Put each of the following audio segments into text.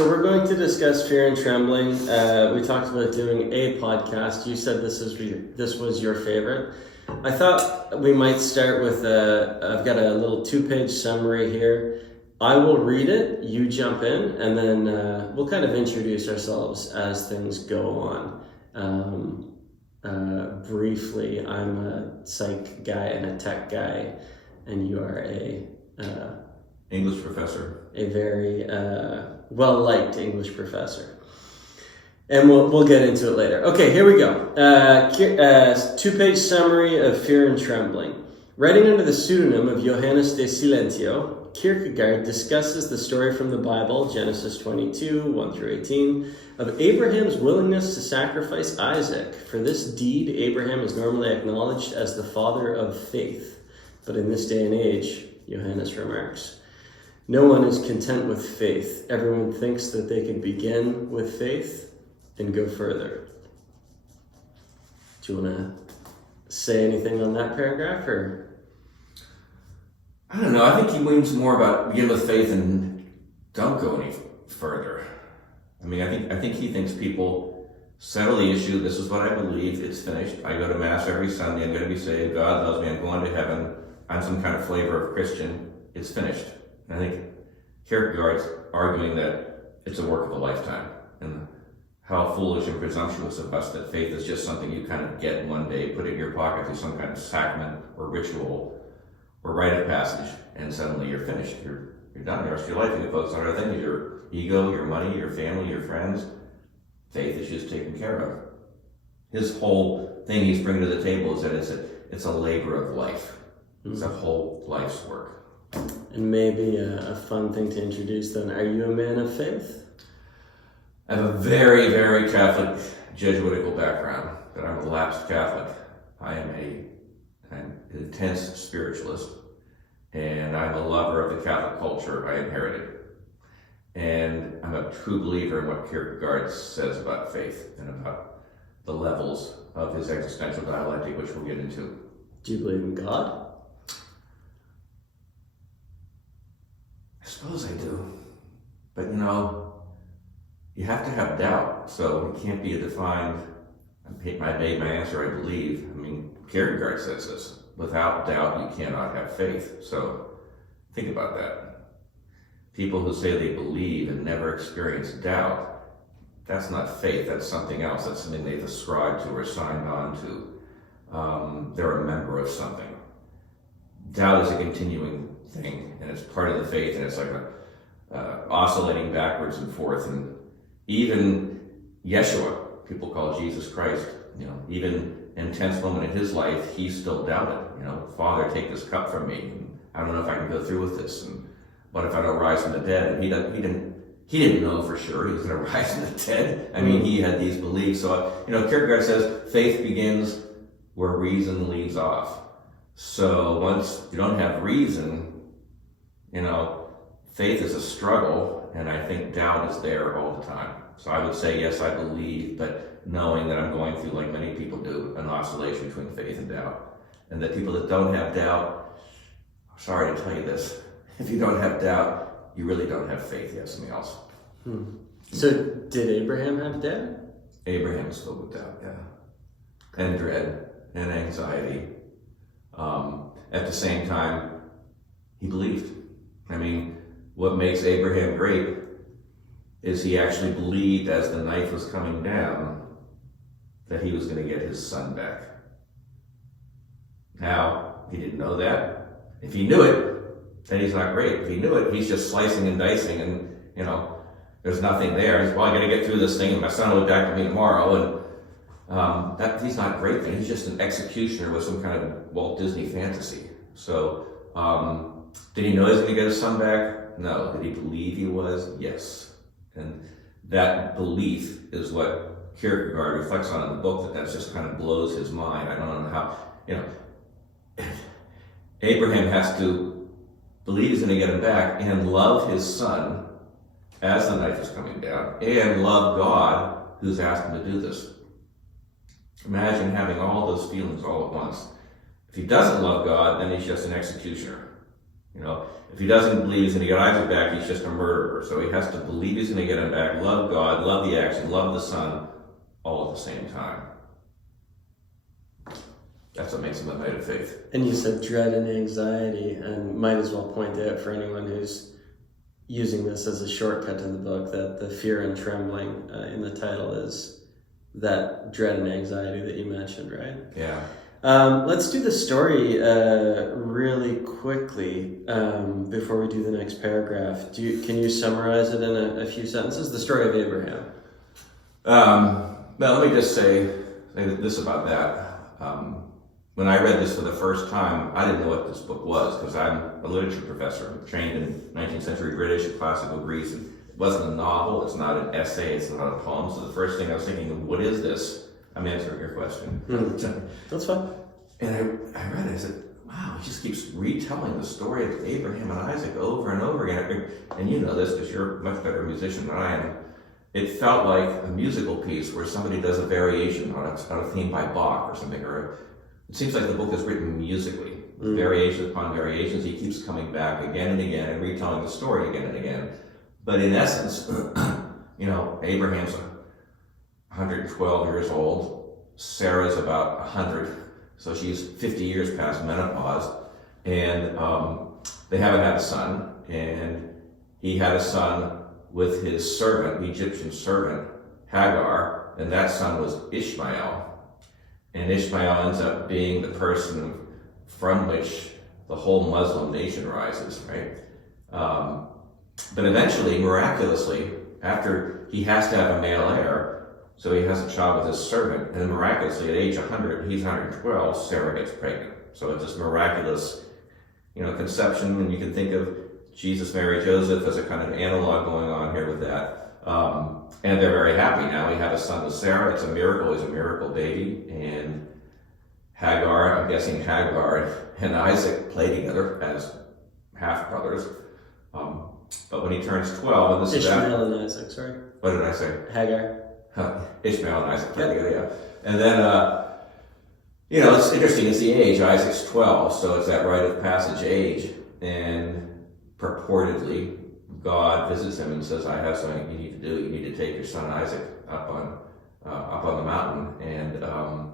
So we're going to discuss fear and trembling. We talked about doing a podcast. You said this was your favorite. I thought we might start with I've got a little 2-page summary here. I will read it, you jump in, and then we'll kind of introduce ourselves as things go on. Briefly, I'm a psych guy and a tech guy, and you are a English professor. A very well-liked English professor. And we'll get into it later. Okay, here we go. 2-page summary of Fear and Trembling. Writing under the pseudonym of Johannes de Silentio, Kierkegaard discusses the story from the Bible, Genesis 22, 1-18, of Abraham's willingness to sacrifice Isaac. For this deed, Abraham is normally acknowledged as the father of faith. But in this day and age, Johannes remarks, no one is content with faith. Everyone thinks that they can begin with faith and go further. Do you want to say anything on that paragraph, or? I don't know. I think he means more about begin with faith and don't go any further. I mean, I think he thinks people settle the issue. This is what I believe. It's finished. I go to Mass every Sunday. I'm going to be saved. God loves me. I'm going to heaven. I'm some kind of flavor of Christian. It's finished. And I think Kierkegaard's arguing that it's a work of a lifetime. And how foolish and presumptuous of us that faith is just something you kind of get one day, put in your pocket through some kind of sacrament or ritual or rite of passage, and suddenly you're finished. You're done. The rest of your life you can focus on other things, your ego, your money, your family, your friends. Faith is just taken care of. His whole thing he's bringing to the table is that it's a labor of life. It's a whole life's work. And maybe a fun thing to introduce then. Are you a man of faith? I have a very, very Catholic Jesuitical background, but I'm a lapsed Catholic. I am an intense spiritualist, and I'm a lover of the Catholic culture I inherited. And I'm a true believer in what Kierkegaard says about faith and about the levels of his existential dialectic, which we'll get into. Do you believe in God? I suppose I do. But you have to have doubt, so it can't be a defined, I made my answer, I believe. I mean, Kierkegaard says this, without doubt you cannot have faith. So think about that. People who say they believe and never experience doubt, that's not faith, that's something else. That's something they've ascribed to or signed on to. They're a member of something. Doubt is a continuing thing, and it's part of the faith, and it's like oscillating backwards and forth. And even Yeshua, people call Jesus Christ, even intense moment in his life, he still doubted. Father, take this cup from me. And I don't know if I can go through with this. And what if I don't rise from the dead? And he didn't know for sure he was going to rise from the dead. I mean, he had these beliefs. So Kierkegaard says faith begins where reason leaves off. So once you don't have reason, faith is a struggle, and I think doubt is there all the time. So I would say, yes, I believe, but knowing that I'm going through, like many people do, an oscillation between faith and doubt. And that people that don't have doubt, sorry to tell you this, if you don't have doubt, you really don't have faith. You have something else. So did Abraham have doubt? Abraham is filled with doubt, yeah. And dread and anxiety. At the same time, he believed. I mean, what makes Abraham great is he actually believed as the knife was coming down that he was going to get his son back. Now, he didn't know that. If he knew it, then he's not great. If he knew it, he's just slicing and dicing and, there's nothing there. He's, I got to get through this thing and my son will be back to me tomorrow. And he's not great. He's just an executioner with some kind of Walt Disney fantasy. So, did he know he was going to get his son back? No. Did he believe he was? Yes. And that belief is what Kierkegaard reflects on in the book, that just kind of blows his mind. I don't know how, Abraham has to believe he's going to get him back and love his son as the knife is coming down, and love God who's asked him to do this. Imagine having all those feelings all at once. If he doesn't love God, then he's just an executioner. You know, if he doesn't believe he's going to get Isaac back, he's just a murderer. So he has to believe he's going to get him back, love God, love the action, love the son, all at the same time. That's what makes him a knight of faith. And you said dread and anxiety, and might as well point out for anyone who's using this as a shortcut to the book that the fear and trembling in the title is that dread and anxiety that you mentioned, right? Yeah. Let's do the story really quickly before we do the next paragraph. Can you summarize it in a few sentences? The story of Abraham. Well, let me just say this about that. When I read this for the first time, I didn't know what this book was because I'm a literature professor, trained in 19th century British and classical Greece. And it wasn't a novel, it's not an essay, it's not a poem. So the first thing I was thinking, what is this? I'm answering your question. That's fine. And I read it, I said, wow, he just keeps retelling the story of Abraham and Isaac over and over again. And you know this because you're a much better musician than I am. It felt like a musical piece where somebody does a variation on a theme by Bach or something. It seems like the book is written musically, variations upon variations. He keeps coming back again and again and retelling the story again and again. But in essence, you know, Abraham's 112 years old. Sarah's about 100. So she's 50 years past menopause. And they haven't had a son. And he had a son with his servant, the Egyptian servant, Hagar. And that son was Ishmael. And Ishmael ends up being the person from which the whole Muslim nation rises, right? But eventually, miraculously, after he has to have a male heir, so he has a child with his servant, and then miraculously, at age 100, he's 112, Sarah gets pregnant. So it's this miraculous, you know, conception, and you can think of Jesus, Mary, Joseph as a kind of analog going on here with that. And they're very happy now. We have a son with Sarah. It's a miracle. He's a miracle baby. And Hagar, I'm guessing Hagar and Isaac play together as half-brothers. But when he turns 12, and this Ishmael and Isaac, sorry. What did I say? Hagar. Ishmael and Isaac play together, yeah. And then, you know, it's interesting. It's the age. Isaac's 12, so it's that rite of passage age. And purportedly, God visits him and says, I have something you need to do. You need to take your son Isaac up on the mountain, and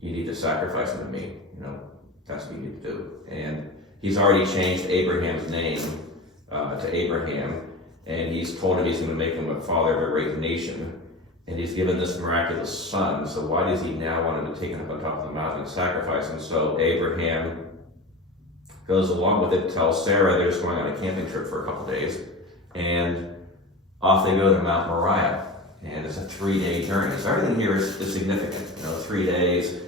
you need to sacrifice him to me. You know, that's what you need to do. And he's already changed Abraham's name to Abraham, and he's told him he's going to make him a father of a great nation. And he's given this miraculous son, so why does he now want him to take him up on top of the mountain and sacrifice him? So Abraham goes along with it, tells Sarah they're just going on a camping trip for a couple days, and off they go to Mount Moriah, and it's a 3-day journey. So everything here is significant. You know, 3 days.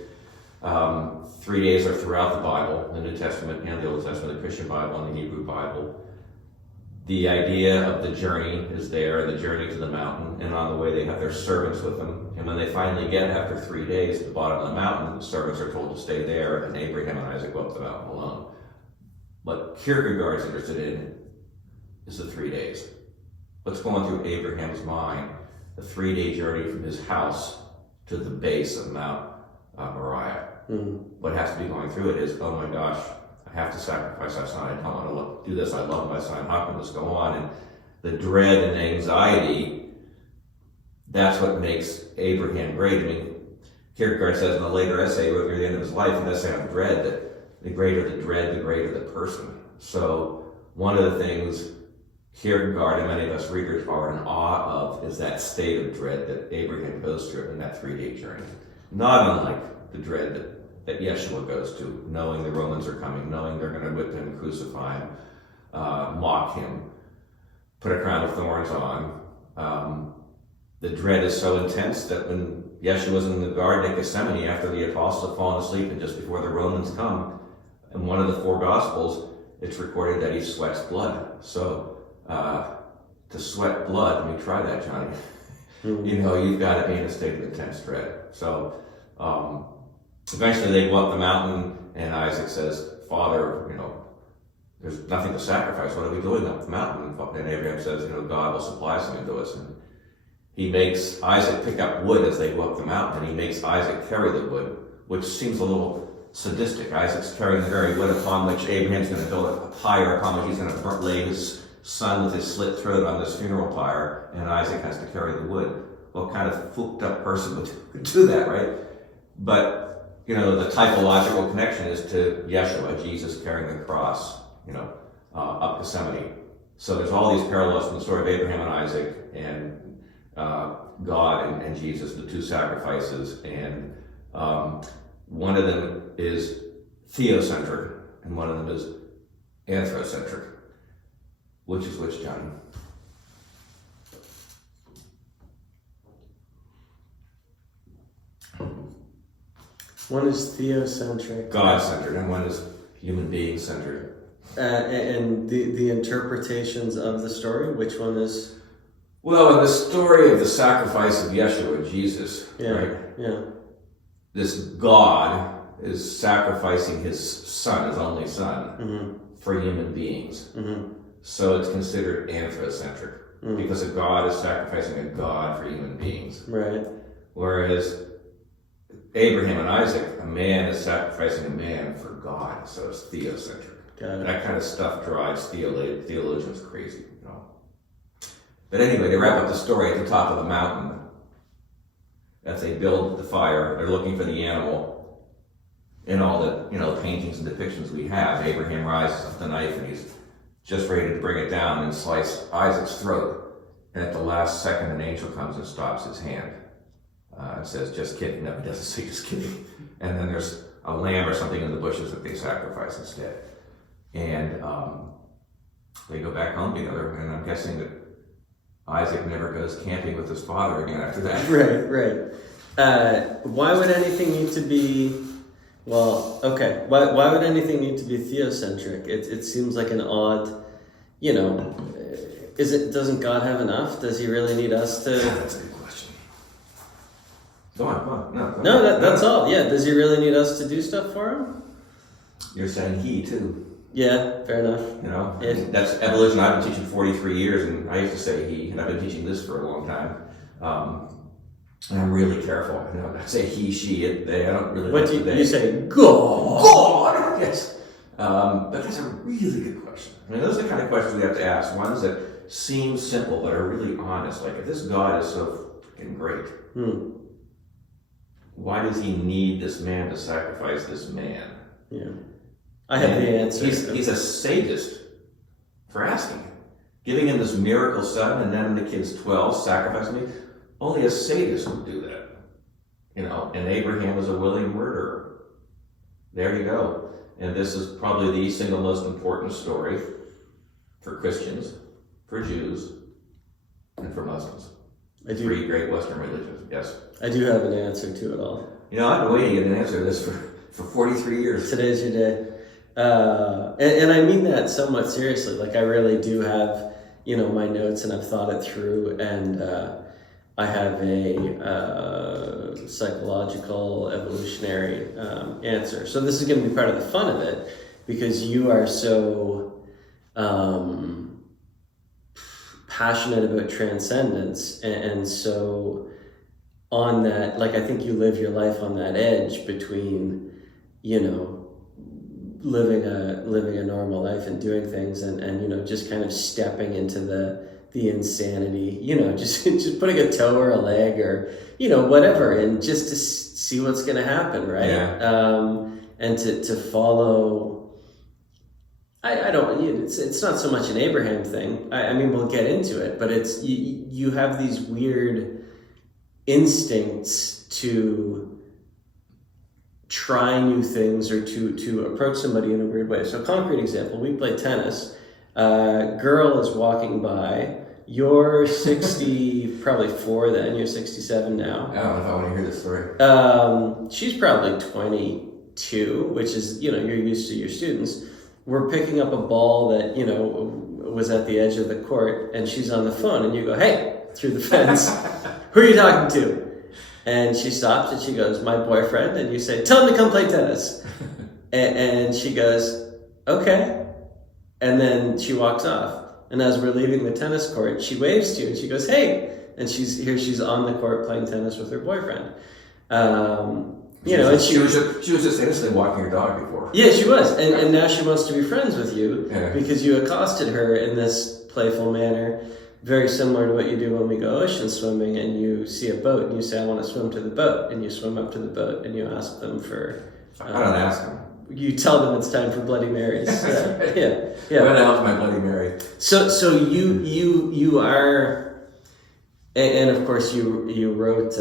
3 days are throughout the Bible, the New Testament and the Old Testament, the Christian Bible and the Hebrew Bible. The idea of the journey is there, the journey to the mountain, and on the way they have their servants with them. And when they finally get, after 3 days, to the bottom of the mountain, the servants are told to stay there, and Abraham and Isaac go up the mountain alone. What Kierkegaard is interested in is the 3 days. What's going through Abraham's mind, the 3-day journey from his house to the base of Mount Moriah. What has to be going through it is, oh my gosh, I have to sacrifice my son. I don't want to do this. I love my son. How can this go on? And the dread and anxiety, that's what makes Abraham great. I mean, Kierkegaard says in a later essay, near the end of his life, an essay on dread, that the greater the dread, the greater the person. So one of the things Kierkegaard and many of us readers are in awe of is that state of dread that Abraham goes through in that 3-day journey. Not unlike the dread that Yeshua goes to, knowing the Romans are coming, knowing they're going to whip him, crucify him, mock him, put a crown of thorns on. The dread is so intense that when Yeshua was in the Garden of Gethsemane after the apostles have fallen asleep and just before the Romans come, in one of the 4 Gospels, it's recorded that he sweats blood. So to sweat blood, I mean, try that, Johnny. You know, you've got to be in a state of intense dread. So eventually they go up the mountain, and Isaac says, Father, you know, there's nothing to sacrifice. What are we doing up the mountain? And Abraham says, you know, God will supply something to us. And he makes Isaac pick up wood as they go up the mountain, and he makes Isaac carry the wood, which seems a little sadistic. Isaac's carrying the very wood upon which Abraham's going to build a pyre, upon which he's going to lay his son with his slit throat on this funeral pyre, and Isaac has to carry the wood. What kind of fooked up person would do that, right? But, the typological connection is to Yeshua, Jesus carrying the cross, up Gethsemane. So there's all these parallels from the story of Abraham and Isaac and God and Jesus, the two sacrifices. And one of them is theocentric and one of them is anthrocentric. Which is which, Johnny? One is theocentric. God-centered, and one is human being-centered. And the interpretations of the story, which one is? Well, in the story of the sacrifice of Yeshua, Jesus, right? Yeah. This God is sacrificing his son, his only son, for human beings. Mm-hmm. So it's considered anthrocentric, because a God is sacrificing a God for human beings. Right. Whereas Abraham and Isaac, a man is sacrificing a man for God, so it's theocentric. Got it. That kind of stuff drives theologians crazy, But anyway, they wrap up the story at the top of the mountain. As they build the fire, they're looking for the animal. In all the paintings and depictions we have, Abraham rises up the knife and he's just ready to bring it down and slice Isaac's throat. And at the last second, an angel comes and stops his hand. And says, just kidding. No, he doesn't say just kidding. And then there's a lamb or something in the bushes that they sacrifice instead. And they go back home together, and I'm guessing that Isaac never goes camping with his father again after that. Right. Why would anything need to be, why would anything need to be theocentric? It seems like an odd, doesn't God have enough? Does he really need us to? That's a good question. Go on. That's all. Yeah, does he really need us to do stuff for him? You're saying he, too. Yeah, fair enough. That's evolution. I've been teaching 43 years, and I used to say he, and I've been teaching this for a long time. And I'm really careful. I say he, she, it, they. I don't really. What do you say? God. Yes. But that's a really good question. Those are the kind of questions we have to ask. Ones that seem simple but are really honest. Like, if this God is so freaking great, why does he need this man to sacrifice this man? Yeah. I have the answer. He's a sadist for asking. Giving him this miracle son, and then the kid's 12, sacrificing me. Only a sadist would do that. And Abraham was a willing murderer. There you go. And this is probably the single most important story for Christians, for Jews, and for Muslims. Three great Western religions. Yes. I do have an answer to it all. I've been waiting to get an answer to this for 43 years. Today's your day. And I mean that somewhat seriously. Like, I really do have, my notes, and I've thought it through, and I have a psychological, evolutionary answer. So this is going to be part of the fun of it, because you are so passionate about transcendence, and so on that, like, I think you live your life on that edge between, living a normal life and doing things, and just kind of stepping into the insanity, just putting a toe or a leg or whatever, and just to see what's going to happen, right? Yeah. And to follow. I don't. It's not so much an Abraham thing. I mean, we'll get into it, but it's you have these weird instincts to try new things or to approach somebody in a weird way. So, concrete example: we play tennis. Girl is walking by. You're 60, probably 4 then. You're 67 now. I don't know if I want to hear this story. She's probably 22, which is, you're used to your students. We're picking up a ball that, was at the edge of the court, and she's on the phone, and you go, hey, through the fence, who are you talking to? And she stops, and she goes, my boyfriend. And you say, tell him to come play tennis. And she goes, okay. And then she walks off. And as we're leaving the tennis court, she waves to you and she goes, hey. And she's on the court playing tennis with her boyfriend. You know, and she was just innocently walking her dog before. Yeah, she was, and now she wants to be friends with you because you accosted her in this playful manner, very similar to what you do when we go ocean swimming, and you see a boat and you say, "I want to swim to the boat," and you swim up to the boat and you ask them for. I don't ask them. You tell them it's time for Bloody Marys. Right. Yeah. Where the hell's my Bloody Mary? So you are, and of course you wrote.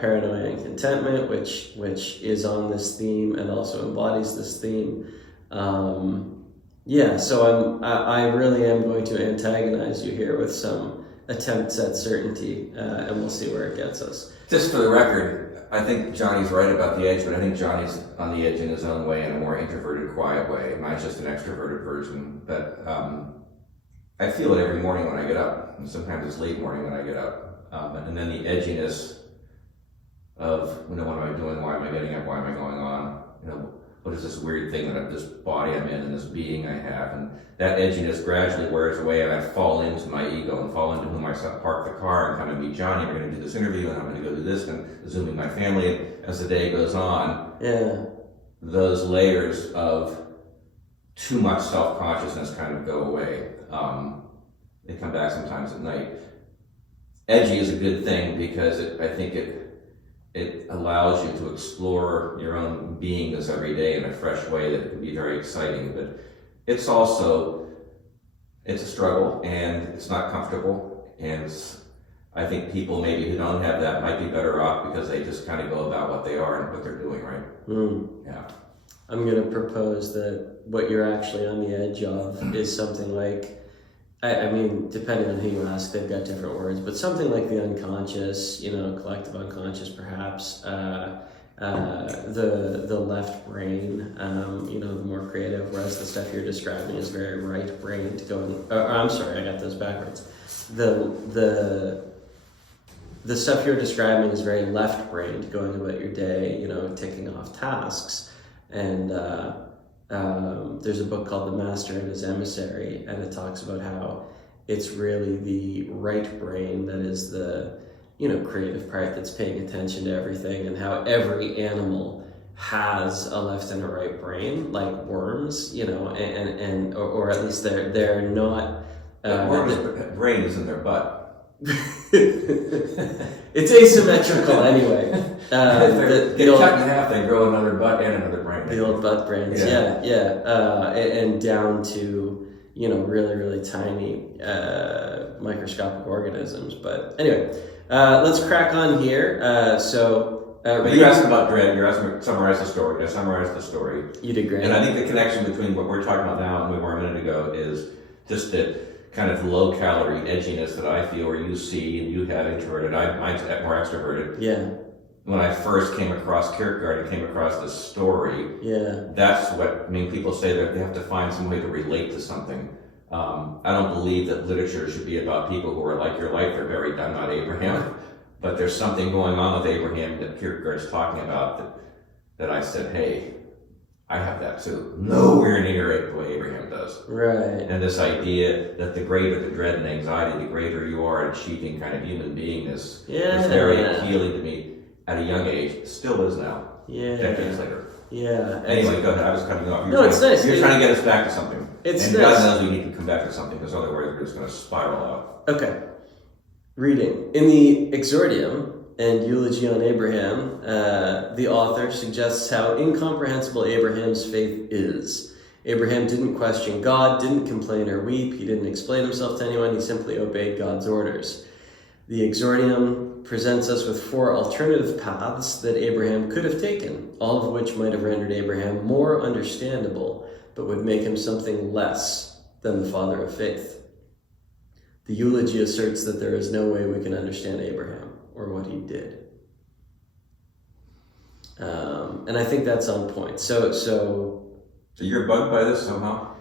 Paranoia and Contentment, which is on this theme and also embodies this theme. So I really am going to antagonize you here with some attempts at certainty, and we'll see where it gets us. Just for the record, I think Johnny's right about the edge, but I think Johnny's on the edge in his own way, in a more introverted, quiet way. Mine's just an extroverted version, but I feel it every morning when I get up, and sometimes it's late morning when I get up, and then the edginess of, what am I doing? Why am I getting up? Why am I going on? What is this weird thing that this body I'm in and this being I have? And that edginess gradually wears away, and I fall into my ego and fall into whom I park the car and kind of meet Johnny. We're going to do this interview, and I'm going to go do this, and zooming my family. And as the day goes on, those layers of too much self-consciousness kind of go away. They come back sometimes at night. Edgy is a good thing because I think it allows you to explore your own beingness every day in a fresh way that can be very exciting. But it's a struggle, and it's not comfortable. And I think people maybe who don't have that might be better off because they just kind of go about what they are and what they're doing, right? Yeah. I'm going to propose that what you're actually on the edge of is something like, I mean, depending on who you ask, they've got different words, but something like the unconscious, collective unconscious, perhaps, the left brain, the more creative, whereas the stuff you're describing is very right-brained going, I'm sorry, I got those backwards. The stuff you're describing is very left-brained, going about your day, ticking off tasks, and there's a book called The Master and His Emissary, and it talks about how it's really the right brain that is the creative part that's paying attention to everything, and how every animal has a left and a right brain, like worms, or at least they're not. Worms' brain is in their butt. It's asymmetrical anyway. They cut in half, they grow another butt and another brain. The old butt brains, and down to really, really tiny microscopic organisms. But anyway, let's crack on here. But you asked about dread. You're asking me to summarize the story. I summarized the story. You did great. And I think the connection between what we're talking about now and we were a minute ago is just that kind of low-calorie edginess that I feel, or you see, and you have introverted. Mine's more extroverted. Yeah. When I first came across Kierkegaard and came across this story, that's what people say that they have to find some way to relate to something. I don't believe that literature should be about people who are like your life. They're very done, not Abraham. But there's something going on with Abraham that Kierkegaard's talking about that I said, hey, I have that too. Nowhere near it the way Abraham does. Right. And this idea that the greater the dread and anxiety, the greater you are at achieving kind of human beingness is very appealing to me at a young age. Still is now. Yeah. Decades later. Yeah. Anyway, go ahead. I was cutting you off. It's nice. You're trying to get us back to something. It's and nice. God knows we need to come back to something because otherwise we're just going to spiral out. Okay. Reading. In the Exordium and Eulogy on Abraham, the author suggests how incomprehensible Abraham's faith is. Abraham didn't question God, didn't complain or weep, he didn't explain himself to anyone, he simply obeyed God's orders. The Exordium presents us with 4 alternative paths that Abraham could have taken, all of which might have rendered Abraham more understandable, but would make him something less than the father of faith. The Eulogy asserts that there is no way we can understand Abraham or what he did. And I think that's on point. So you're bugged by this somehow?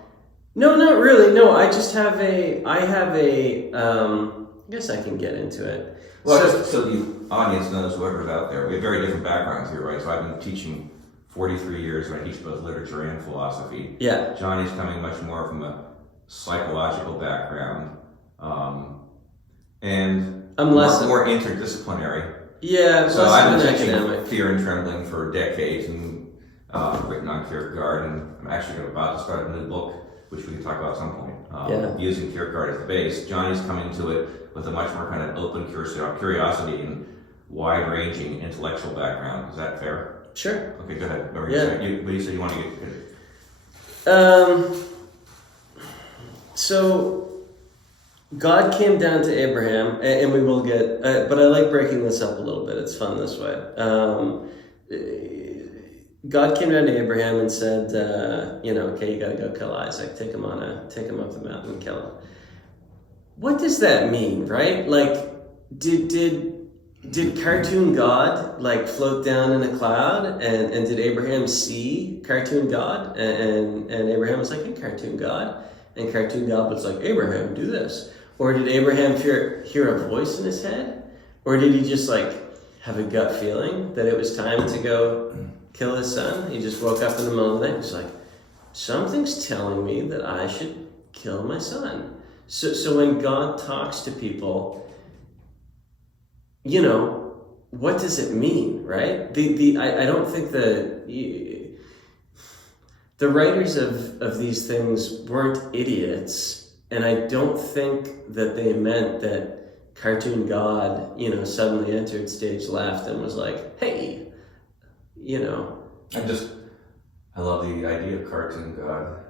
No, not really. No, I just have I guess I can get into it. Well, just so the audience knows, whoever's out there, we have very different backgrounds here, right? So I've been teaching 43 years, and I teach both literature and philosophy. Yeah. Johnny's coming much more from a psychological background. And I'm less more interdisciplinary. Yeah, So less I've of been an teaching academic. Fear and Trembling for decades and written on Kierkegaard, and I'm actually about to start a new book, which we can talk about at some point, using Kierkegaard as the base. Jonny's coming to it with a much more kind of open curiosity and wide-ranging intellectual background. Is that fair? Sure. Okay, go ahead. What you said you want to get? So God came down to Abraham, and we will get, but I like breaking this up a little bit. It's fun this way. God came down to Abraham and said, okay, you got to go kill Isaac. Take him up the mountain and kill him. What does that mean, right? Like, did cartoon God like float down in a cloud, and did Abraham see cartoon God? And Abraham was like, hey, cartoon God. And cartoon God was like, Abraham, do this. Or did Abraham hear a voice in his head? Or did he just like have a gut feeling that it was time to go kill his son? He just woke up in the middle of the night. He's like, something's telling me that I should kill my son. So when God talks to people, what does it mean, right? I don't think the writers of these things weren't idiots, and I don't think that they meant that cartoon God, suddenly entered stage left and was like, hey, I love the idea of cartoon God.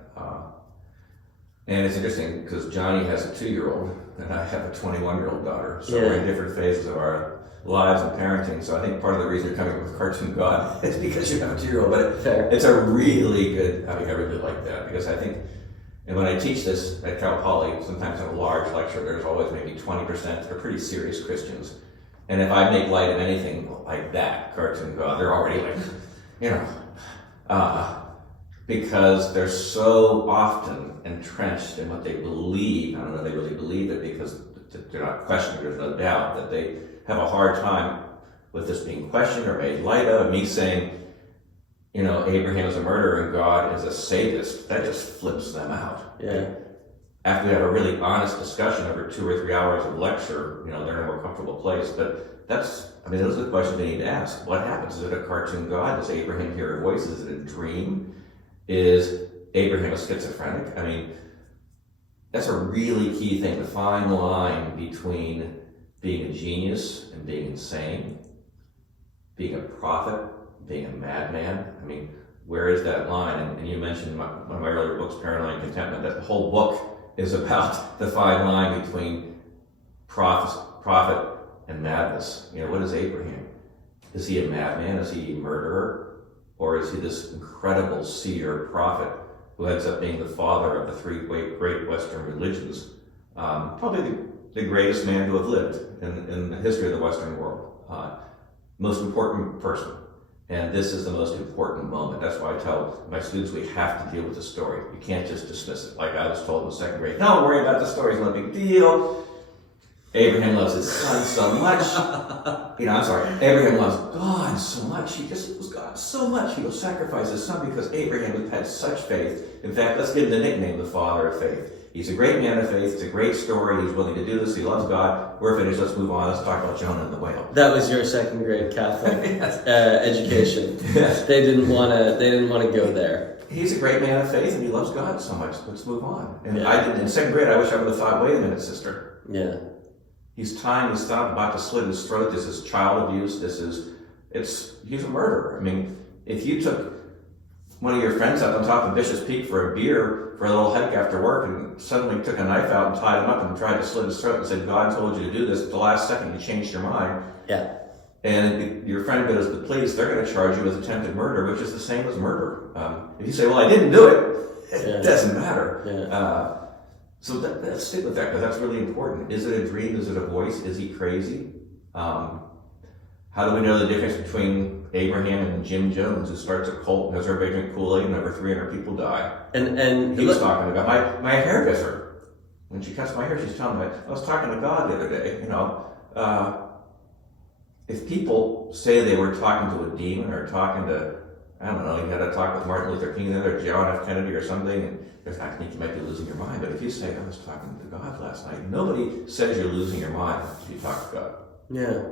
And it's interesting because Jonny has a 2-year-old and I have a 21-year-old daughter. So we're in different phases of our lives and parenting. So I think part of the reason you're coming up with cartoon God is because you have a 2-year-old. But it's a really good, I really like that because I think, and when I teach this at Cal Poly, sometimes in a large lecture, there's always maybe 20% that are pretty serious Christians. And if I make light of anything like that, cartoon God, they're already like, because they're so often entrenched in what they believe. I don't know if they really believe it because they're not questioning, there's no doubt that they have a hard time with this being questioned or made light of. Me saying, Abraham is a murderer and God is a sadist, that just flips them out. Yeah. After we have a really honest discussion over 2 or 3 hours of lecture, they're in a more comfortable place. But those are the questions they need to ask. What happens? Is it a cartoon God? Does Abraham hear a voice? Is it a dream? Is Abraham a schizophrenic? That's a really key thing, to find the line between being a genius and being insane, being a prophet, being a madman. Where is that line? And you mentioned one of my earlier books, Paranoia and Contentment, that the whole book is about the fine line between prophet and madness. What is Abraham? Is he a madman? Is he a murderer? Or is he this incredible seer prophet who ends up being the father of the 3 great Western religions? Probably the greatest man to have lived in the history of the Western world. Most important person. And this is the most important moment. That's why I tell my students we have to deal with the story. You can't just dismiss it. Like I was told in 2nd grade, don't worry about the story, it's no big deal. Abraham loves his son so much. Abraham loves God so much. He just loves God so much. He will sacrifice his son because Abraham had such faith. In fact, let's give him the nickname, the father of faith. He's a great man of faith. It's a great story. He's willing to do this. He loves God. We're finished. Let's move on. Let's talk about Jonah and the whale. That was your 2nd grade Catholic education. Yes. They didn't want to go there. He's a great man of faith and he loves God so much. Let's move on. And I didn't in 2nd grade. I wish I would have thought, wait a minute, sister. Yeah. He's tying his thumb, about to slit his throat. This is child abuse. He's a murderer. If you took one of your friends up on top of Vicious Peak for a beer, for a little hike after work, and suddenly took a knife out and tied him up and tried to slit his throat and said, God told you to do this, at the last second you changed your mind. Yeah. And your friend goes to the police, they're going to charge you with attempted murder, which is the same as murder. If you say, well, I didn't do it, it doesn't matter. Yeah. So let's stick with that, because that's really important. Is it a dream? Is it a voice? Is he crazy? How do we know the difference between Abraham and Jim Jones, who starts a cult and has everybody drink Kool-Aid and over 300 people die? And he was talking about my hairdresser. When she cuts my hair, she's telling me, I was talking to God the other day. If people say they were talking to a demon or talking to, I don't know, you had a talk with Martin Luther King or John F. Kennedy or something, and I think you might be losing your mind. But if you say, I was talking to God last night, nobody says you're losing your mind if you talk to God. Yeah.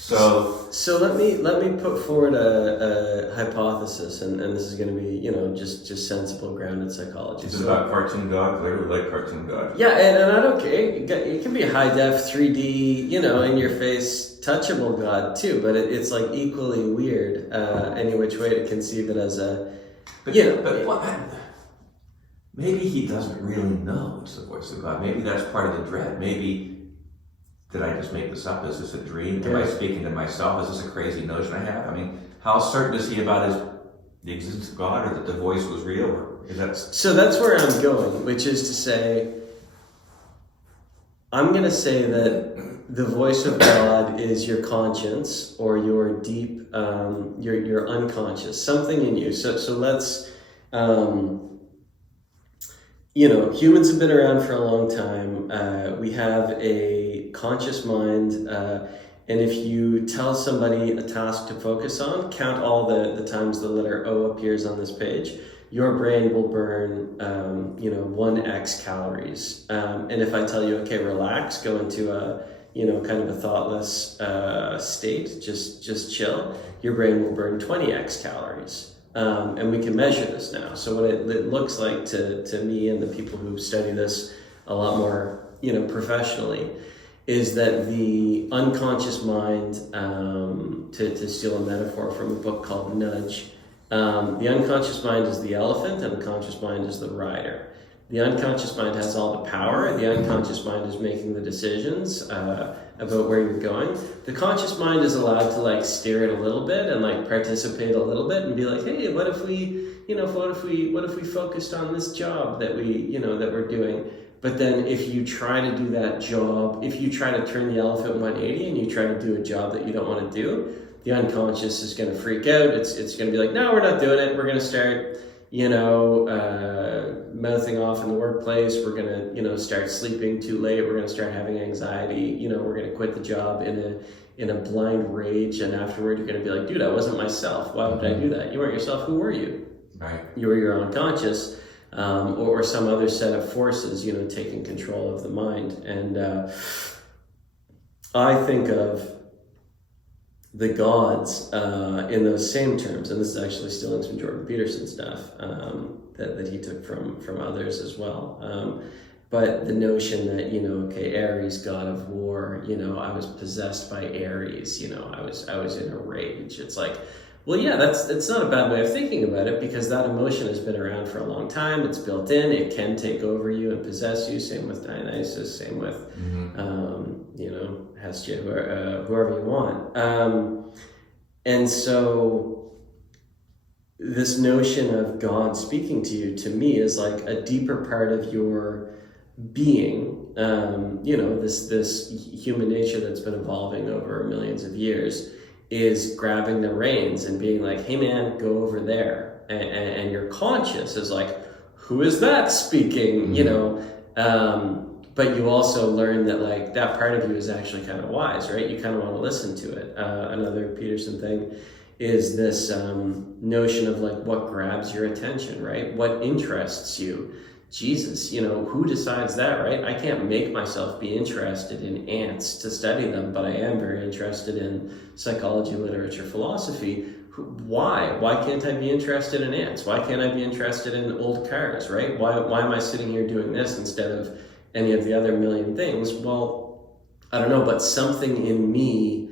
So let me put forward a hypothesis, and this is going to be just sensible, grounded psychology. is it about cartoon God? 'Cause I really like cartoon God. Yeah, and I don't care. It can be a high def 3D, in your face, touchable God too. But it's like equally weird any which way to conceive it as a. But what? Maybe he doesn't really know it's the voice of God. Maybe that's part of the dread. Maybe. Did I just make this up? Is this a dream? Am I speaking to myself? Is this a crazy notion I have? I mean, how certain is he about the existence of God, or that the voice was real? Or is that... So that's where I'm going, which is to say, I'm going to say that the voice of God is your conscience or your deep, your unconscious, something in you. So let's, humans have been around for a long time. We have a conscious mind, and if you tell somebody a task to focus on, count all the times the letter O appears on this page, your brain will burn 1x calories. And if I tell you, okay, relax, go into a kind of a thoughtless state, just chill, your brain will burn 20x calories. And we can measure this now. So what it looks like to me and the people who study this a lot more professionally is that the unconscious mind, to steal a metaphor from a book called Nudge, the unconscious mind is the elephant and the conscious mind is the rider. The unconscious mind has all the power. The unconscious mind is making the decisions about where you're going. The conscious mind is allowed to steer it a little bit and participate a little bit and be like, hey, what if we focused on this job that that we're doing? But then if you try to do that job, if you try to turn the elephant 180 and you try to do a job that you don't want to do, the unconscious is going to freak out. It's going to be like, no, we're not doing it. We're going to start, mouthing off in the workplace. We're going to, start sleeping too late. We're going to start having anxiety. We're going to quit the job in a blind rage. And afterward, you're going to be like, dude, I wasn't myself. Why would I do that? You weren't yourself. Who were you? Right. You were your unconscious. Or some other set of forces, taking control of the mind. And I think of the gods in those same terms, and this is actually stealing some Jordan Peterson stuff that he took from others as well. But the notion that, Ares, god of war, I was possessed by Ares, I was in a rage. It's like, well, yeah, it's not a bad way of thinking about it, because that emotion has been around for a long time. It's built in. It can take over you and possess you. Same with Dionysus. Same with, Hestia, whoever you want. And so this notion of God speaking to you, to me, is like a deeper part of your being. This human nature that's been evolving over millions of years is grabbing the reins and being like, hey man, go over there. And your conscious is like, who is that speaking? But you also learn that that part of you is actually kind of wise, right? You kind of want to listen to it. Another Peterson thing is this notion of what grabs your attention, right? What interests you? Jesus, who decides that, right? I can't make myself be interested in ants to study them, but I am very interested in psychology, literature, philosophy. Why? Why can't I be interested in ants? Why can't I be interested in old cars, right? Why am I sitting here doing this instead of any of the other million things? Well, I don't know, but something in me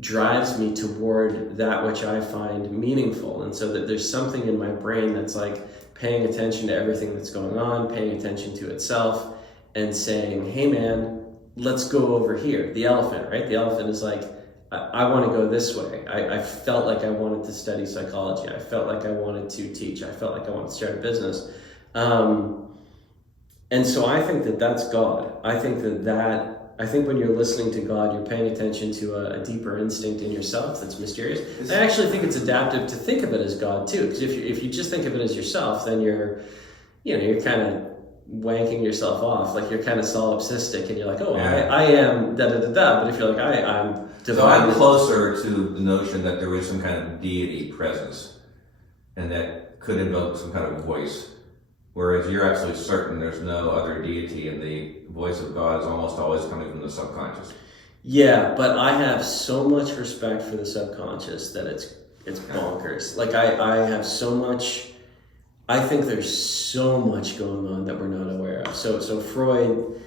drives me toward that which I find meaningful. And so that there's something in my brain that's paying attention to everything that's going on, paying attention to itself, and saying, hey man, let's go over here. The elephant, right? The elephant is like, I want to go this way. I felt like I wanted to study psychology. I felt like I wanted to teach. I felt like I wanted to start a business. And so I think that that's God. I think when you're listening to God, you're paying attention to a deeper instinct in yourself that's mysterious. I actually think it's adaptive to think of it as God too, because if you just think of it as yourself, then you're kind of wanking yourself off, you're kind of solipsistic, and you're like, oh, yeah. I am da da da da. But if you're like, I'm divine. So I'm closer to the notion that there is some kind of deity presence, and that could invoke some kind of voice. Whereas you're absolutely certain there's no other deity, and the voice of God is almost always coming from the subconscious. Yeah, but I have so much respect for the subconscious that it's bonkers. Like I have so much. I think there's so much going on that we're not aware of. So Freud,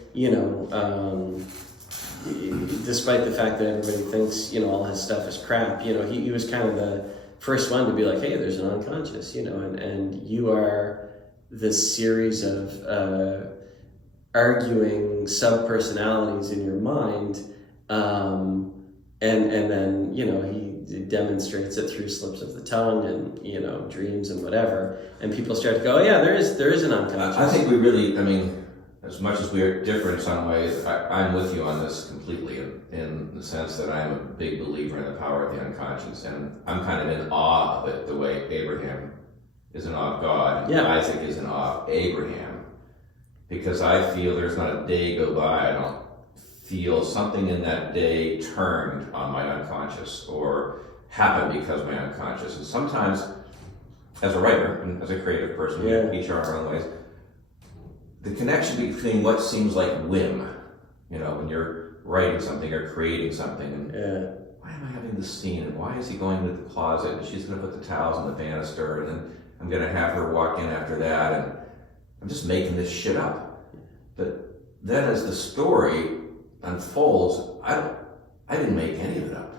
despite the fact that everybody thinks all his stuff is crap, he was kind of the first one to be like, hey, there's an unconscious, and you are this series of arguing sub-personalities in your mind. And then, he demonstrates it through slips of the tongue and, dreams and whatever. And people start to go, oh, yeah, there is an unconscious. I think we really, as much as we are different in some ways, I'm with you on this completely in the sense that I'm a big believer in the power of the unconscious. And I'm kind of in awe of it the way Abraham is in awe of God and Isaac is in awe of Abraham. Because I feel there's not a day go by I don't feel something in that day turned on my unconscious or happened because of my unconscious. And sometimes, as a writer and as a creative person, we each are our own ways, the connection between what seems like whim, when you're writing something or creating something, and why am I having this scene, and why is he going into the closet, and she's going to put the towels on the banister, and then I'm going to have her walk in after that, and I'm just making this shit up. But then as the story unfolds, I didn't make any of it up.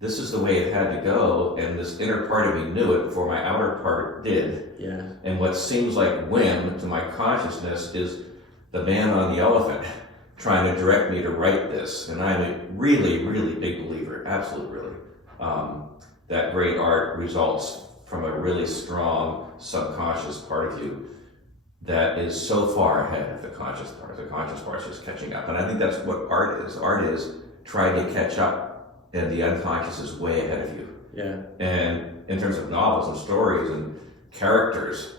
This is the way it had to go, and this inner part of me knew it before my outer part did. Yeah. And what seems like whim to my consciousness is the man on the elephant trying to direct me to write this. And I'm a really, really big believer, absolutely really, that great art results from a really strong subconscious part of you that is so far ahead of the conscious part. The conscious part is just catching up. And I think that's what art is. Art is trying to catch up, and the unconscious is way ahead of you. Yeah. And in terms of novels and stories and characters,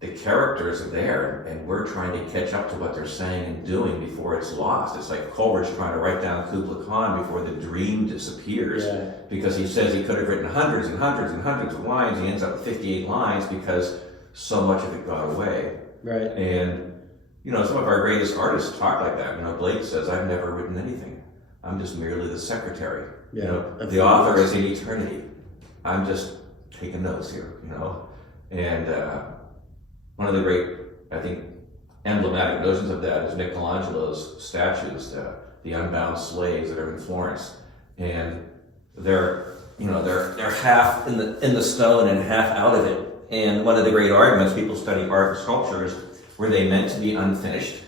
the characters are there, and we're trying to catch up to what they're saying and doing before it's lost. It's like Coleridge trying to write down Kubla Khan before the dream disappears. Yeah. Because he says he could have written hundreds and hundreds and hundreds of lines. He ends up with 58 lines because so much of it got away. Right. And, some of our greatest artists talk like that. Blake says, I've never written anything. I'm just merely the secretary. Yeah. The author is in eternity. I'm just taking notes here, And one of the great, I think, emblematic notions of that is Michelangelo's statues, the unbound slaves that are in Florence. And they're half in the stone and half out of it. And one of the great arguments, people study art and sculpture, is, were they meant to be unfinished?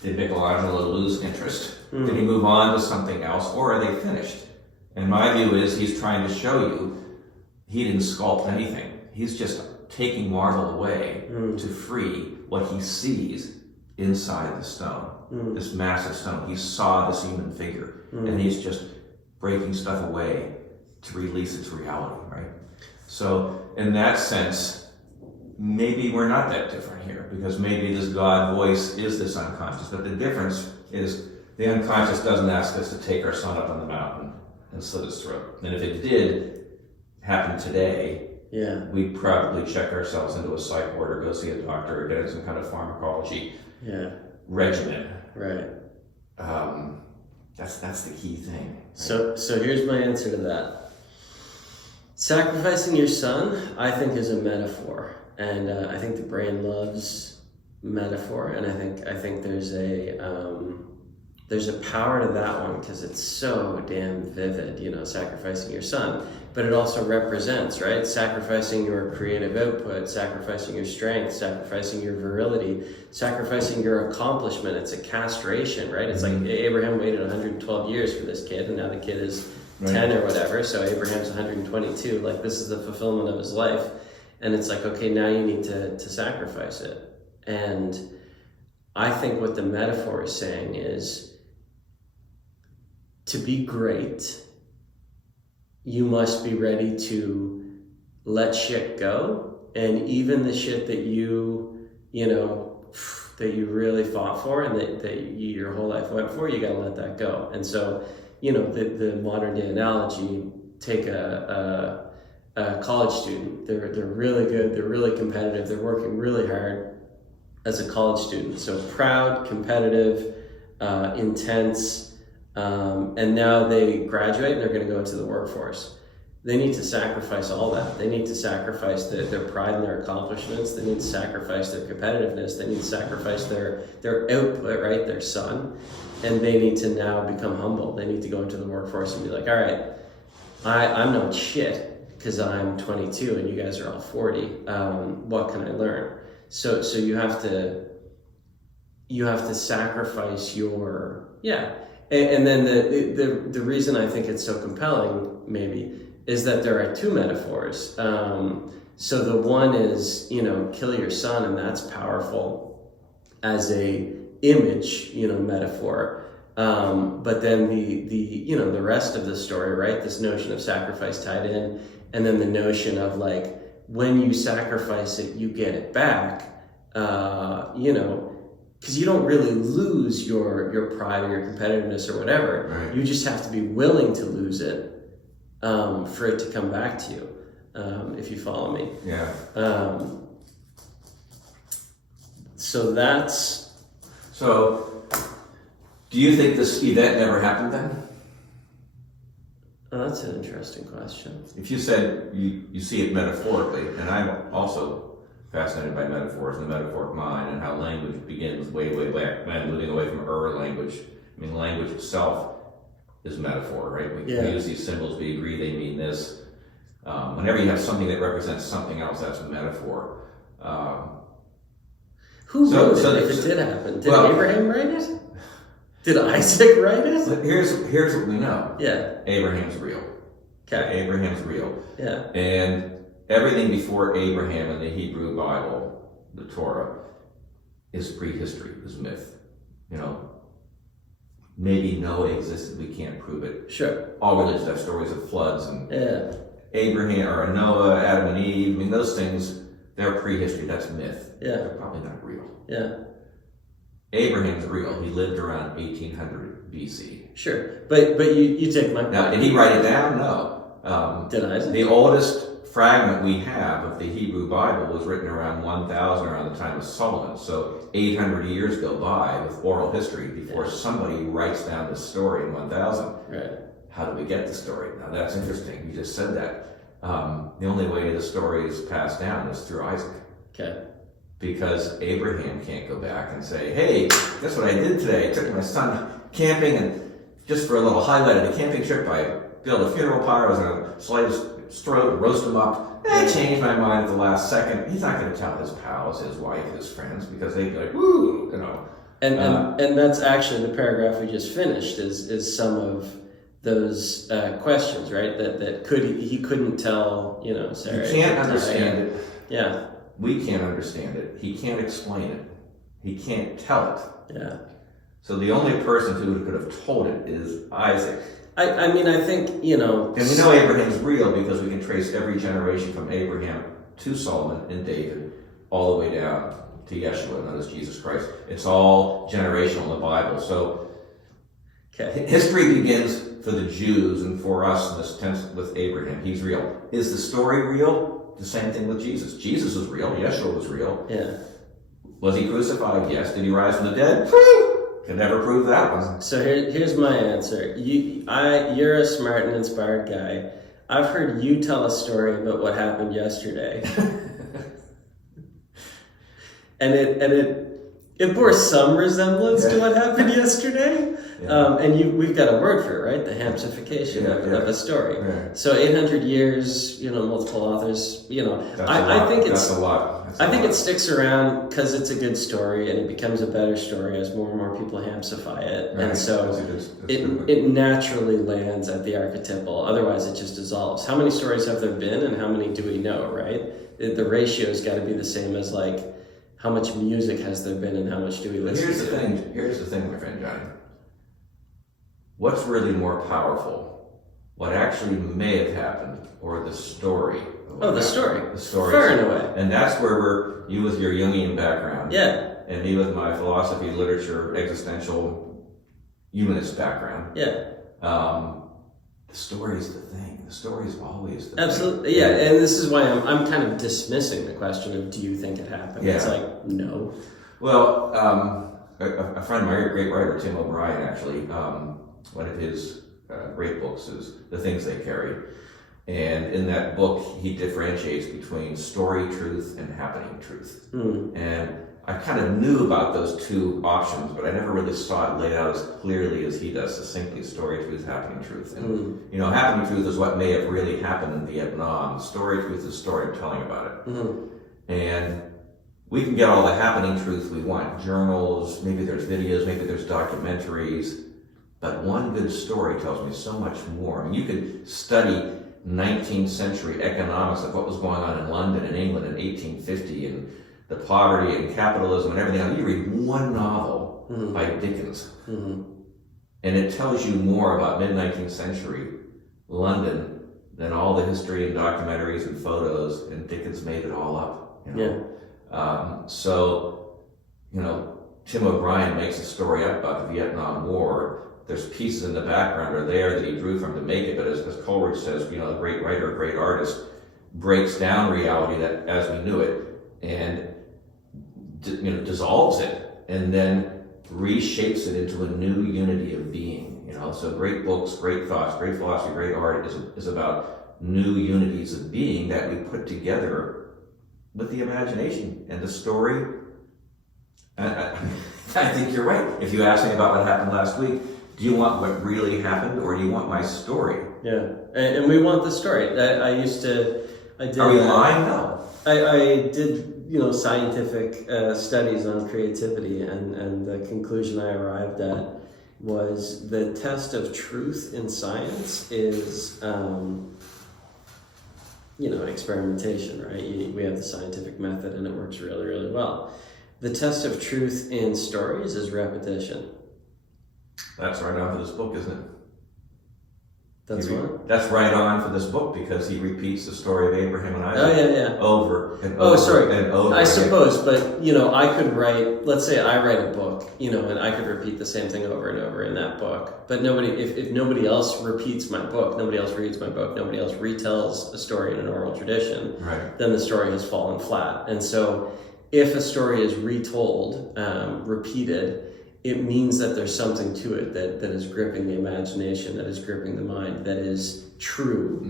Did Michelangelo lose interest? Did he move on to something else? Or are they finished? And my view is he's trying to show you he didn't sculpt anything. He's just taking marble away to free what he sees inside the stone, this massive stone. He saw this human figure, and he's just breaking stuff away to release its reality, right? So in that sense, maybe we're not that different here, because maybe this God voice is this unconscious, but the difference is the unconscious doesn't ask us to take our son up on the mountain and slit his throat. And if it did happen today, we'd probably check ourselves into a psych ward or go see a doctor or get in some kind of pharmacology regimen. Right. That's the key thing. So Right? here's my answer to that. Sacrificing your son, I think, is a metaphor, and I think the brain loves metaphor, and I think there's a power to that one because it's so damn vivid, sacrificing your son. But it also represents, right? Sacrificing your creative output, sacrificing your strength, sacrificing your virility, sacrificing your accomplishment. It's a castration, right? It's like Abraham waited 112 years for this kid, and now the kid is 10 or whatever, so Abraham's 122. Like, this is the fulfillment of his life. And it's like, okay, now you need to sacrifice it. And I think what the metaphor is saying is, to be great, you must be ready to let shit go. And even the shit that that you really fought for and that you, your whole life went for, you gotta let that go. And so, the modern day analogy, take a college student. They're really good, they're really competitive, they're working really hard as a college student. So proud, competitive, intense, and now they graduate and they're going to go into the workforce. They need to sacrifice all that. They need to sacrifice their pride in their accomplishments. They need to sacrifice their competitiveness. They need to sacrifice their output, right, their son. And they need to now become humble. They need to go into the workforce and be like, all right, I'm not shit because I'm 22 and you guys are all 40. What can I learn? So you have to sacrifice your, And then the reason I think it's so compelling, maybe, is that there are two metaphors. So the one is, kill your son, and that's powerful as a image, metaphor. But then the rest of the story, right? This notion of sacrifice tied in, and then the notion of like, when you sacrifice it, you get it back, because you don't really lose your pride or your competitiveness or whatever. Right. You just have to be willing to lose it for it to come back to you, if you follow me. Yeah. So that's... So, do you think this event never happened then? Oh, that's an interesting question. If you said you see it metaphorically, and I'm also fascinated by metaphors and the metaphoric mind and how language begins way, way back, moving away from language. I mean, language itself is metaphor, right? We use these symbols, we agree they mean this. Whenever you have something that represents something else, that's a metaphor. Who wrote it if it did happen? Did Abraham write it? Did Isaac write it? Here's what we know. Yeah. Abraham's real. Okay. Abraham's real. Yeah. And everything before Abraham in the Hebrew Bible, the Torah, is prehistory, is myth. Maybe Noah existed, we can't prove it. Sure. All religions have stories of floods and Abraham or Noah, Adam and Eve. I mean, those things, they're prehistory, that's myth. Yeah. They're probably not real. Yeah. Abraham's real. He lived around 1800 BC. Sure. But you take my point. Now, did he write it down? No. Did Isaac? The oldest fragment we have of the Hebrew Bible was written around 1000, around the time of Solomon. So 800 years go by with oral history before somebody writes down the story in 1000. Right. How do we get the story? Now that's interesting. You just said that. The only way the story is passed down is through Isaac. Okay. Because Abraham can't go back and say, hey, guess what I did today? I took my son camping, and just for a little highlight of the camping trip, I built a funeral pyre. I was going to slice his throat, roast him up. I changed my mind at the last second. He's not going to tell his pals, his wife, his friends, because they'd be like, woo, And that's actually the paragraph we just finished is some of those questions, right? That he couldn't tell, Sarah. You can't understand it. Yeah. We can't understand it. He can't explain it. He can't tell it. Yeah. So the only person who could have told it is Isaac. I mean, I think, And we know Abraham's real because we can trace every generation from Abraham to Solomon and David, all the way down to Yeshua, known as Jesus Christ. It's all generational in the Bible. So history begins for the Jews and for us in this tense with Abraham. He's real. Is the story real? The same thing with Jesus. Jesus was real. Yeshua was real. Yeah. Was he crucified? Yes. Did he rise from the dead? Can never prove that one. So here's my answer. You're a smart and inspired guy. I've heard you tell a story about what happened yesterday. and it bore some resemblance to what happened yesterday. Yeah. And we've got a word for it, right? The Hampsification of a story. Yeah. So 800 years, multiple authors, I think it's a lot. I think it sticks around because it's a good story and it becomes a better story as more and more people Hampsify it. Right. And so it naturally lands at the archetypal. Otherwise, it just dissolves. How many stories have there been and how many do we know, right? The ratio's got to be the same as like how much music has there been and how much do we listen to? Here's the thing, my friend Johnny. What's really more powerful? What actually may have happened or the story? The story. The story. Far and away. And that's where you with your Jungian background. Yeah. And me with my philosophy, literature, existential, humanist background. Yeah. The story is the thing. The story is always the thing. Absolutely. Yeah. And this is why I'm kind of dismissing the question of do you think it happened? Yeah. It's like, no. Well, a friend of mine, a great writer, Tim O'Brien, actually, one of his great books is The Things They Carry. And in that book, he differentiates between story truth and happening truth. And I kind of knew about those two options, but I never really saw it laid out as clearly as he does, succinctly: story truth, happening truth. And, you know, happening truth is what may have really happened in Vietnam. Story truth is storytelling about it. And we can get all the happening truth we want. Journals, maybe there's videos, maybe there's documentaries. But one good story tells me so much more. I mean, you could study 19th century economics of what was going on in London and England in 1850 and the poverty and capitalism and everything else. You read one novel by Dickens, and it tells you more about mid-19th century London than all the history and documentaries and photos, and Dickens made it all up. You know? So, you know, Tim O'Brien makes a story up about the Vietnam War. There's pieces in the background or there that he drew from to make it, but as Coleridge says, you know, a great writer, a great artist breaks down reality that as we knew it and dissolves it and then reshapes it into a new unity of being. You know, so great books, great thoughts, great philosophy, great art is about new unities of being that we put together with the imagination and the story. I think you're right. If you asked me about what happened last week, do you want what really happened, or do you want my story? Yeah, and we want the story. I did. Are we lying? No. I did, you know, scientific studies on creativity, and the conclusion I arrived at was the test of truth in science is, you know, experimentation, right? We have the scientific method, and it works really, really well. The test of truth in stories is repetition. That's right on for this book, isn't it? That's what? That's right on for this book because he repeats the story of Abraham and Isaac over and over and over. I suppose, but you know, I could write. Let's say I write a book, you know, and I could repeat the same thing over and over in that book. But if nobody else repeats my book, nobody else reads my book, nobody else retells a story in an oral tradition, right, then the story has fallen flat. And so, if a story is retold, repeated, it means that there's something to it that is gripping the imagination, that is gripping the mind, that is true,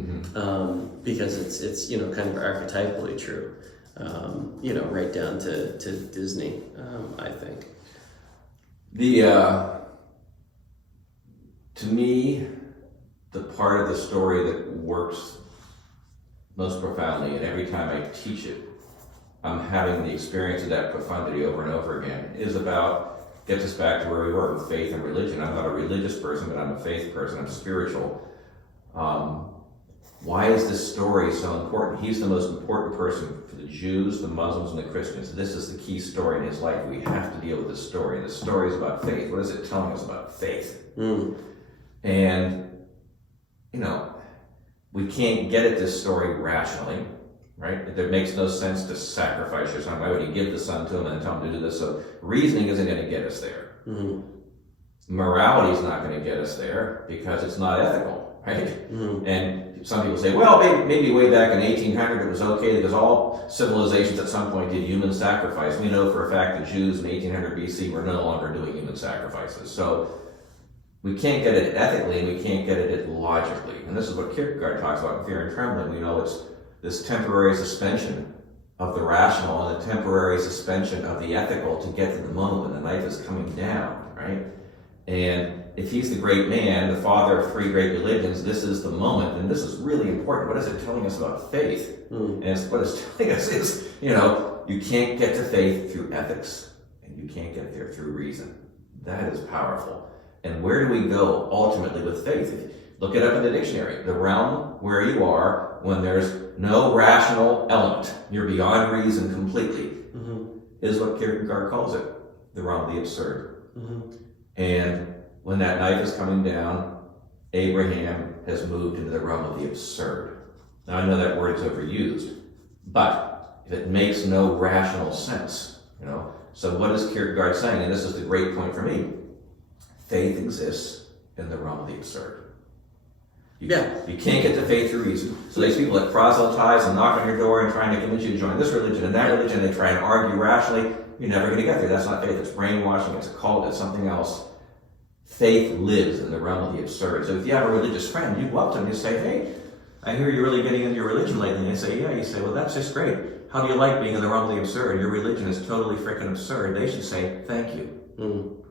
because it's you know, kind of archetypally true, you know, right down to Disney, I think. To me, the part of the story that works most profoundly, and every time I teach it, I'm having the experience of that profundity over and over again, is about, gets us back to where we were with faith and religion. I'm not a religious person, but I'm a faith person. I'm spiritual. Why is this story so important? He's the most important person for the Jews, the Muslims, and the Christians. This is the key story in his life. We have to deal with this story. And the story is about faith. What is it telling us about faith? And, you know, we can't get at this story rationally. Right? It makes no sense to sacrifice your son. Why would you give the son to him and then tell him to do this? So reasoning isn't going to get us there. Morality is not going to get us there because it's not ethical, right? And some people say, well, maybe way back in 1800 it was okay because all civilizations at some point did human sacrifice. We know for a fact the Jews in 1800 BC were no longer doing human sacrifices. So we can't get it ethically and we can't get it logically. And this is what Kierkegaard talks about in Fear and Trembling. We know it's this temporary suspension of the rational and the temporary suspension of the ethical to get to the moment when the knife is coming down, right? And if he's the great man, the father of three great religions, this is the moment, and this is really important. What is it telling us about faith? And what it's telling us is, you know, you can't get to faith through ethics, and you can't get there through reason. That is powerful. And where do we go ultimately with faith? Look it up in the dictionary. The realm where you are when there's no rational element, you're beyond reason completely, is what Kierkegaard calls it, the realm of the absurd. And when that knife is coming down, Abraham has moved into the realm of the absurd. Now I know that word is overused, but if it makes no rational sense, you know. So what is Kierkegaard saying? And this is the great point for me. Faith exists in the realm of the absurd. You can't get to faith through reason. So these people that proselytize and knock on your door and trying to convince you to join this religion and that religion, they try and argue rationally, you're never going to get there. That's not faith. It's brainwashing. It's a cult. It's something else. faith lives in the realm of the absurd. So if you have a religious friend, you go up to them and you say, hey, I hear you're really getting into your religion lately. And they say, yeah. You say, well, that's just great. How do you like being in the realm of the absurd? Your religion is totally freaking absurd. They should say, thank you.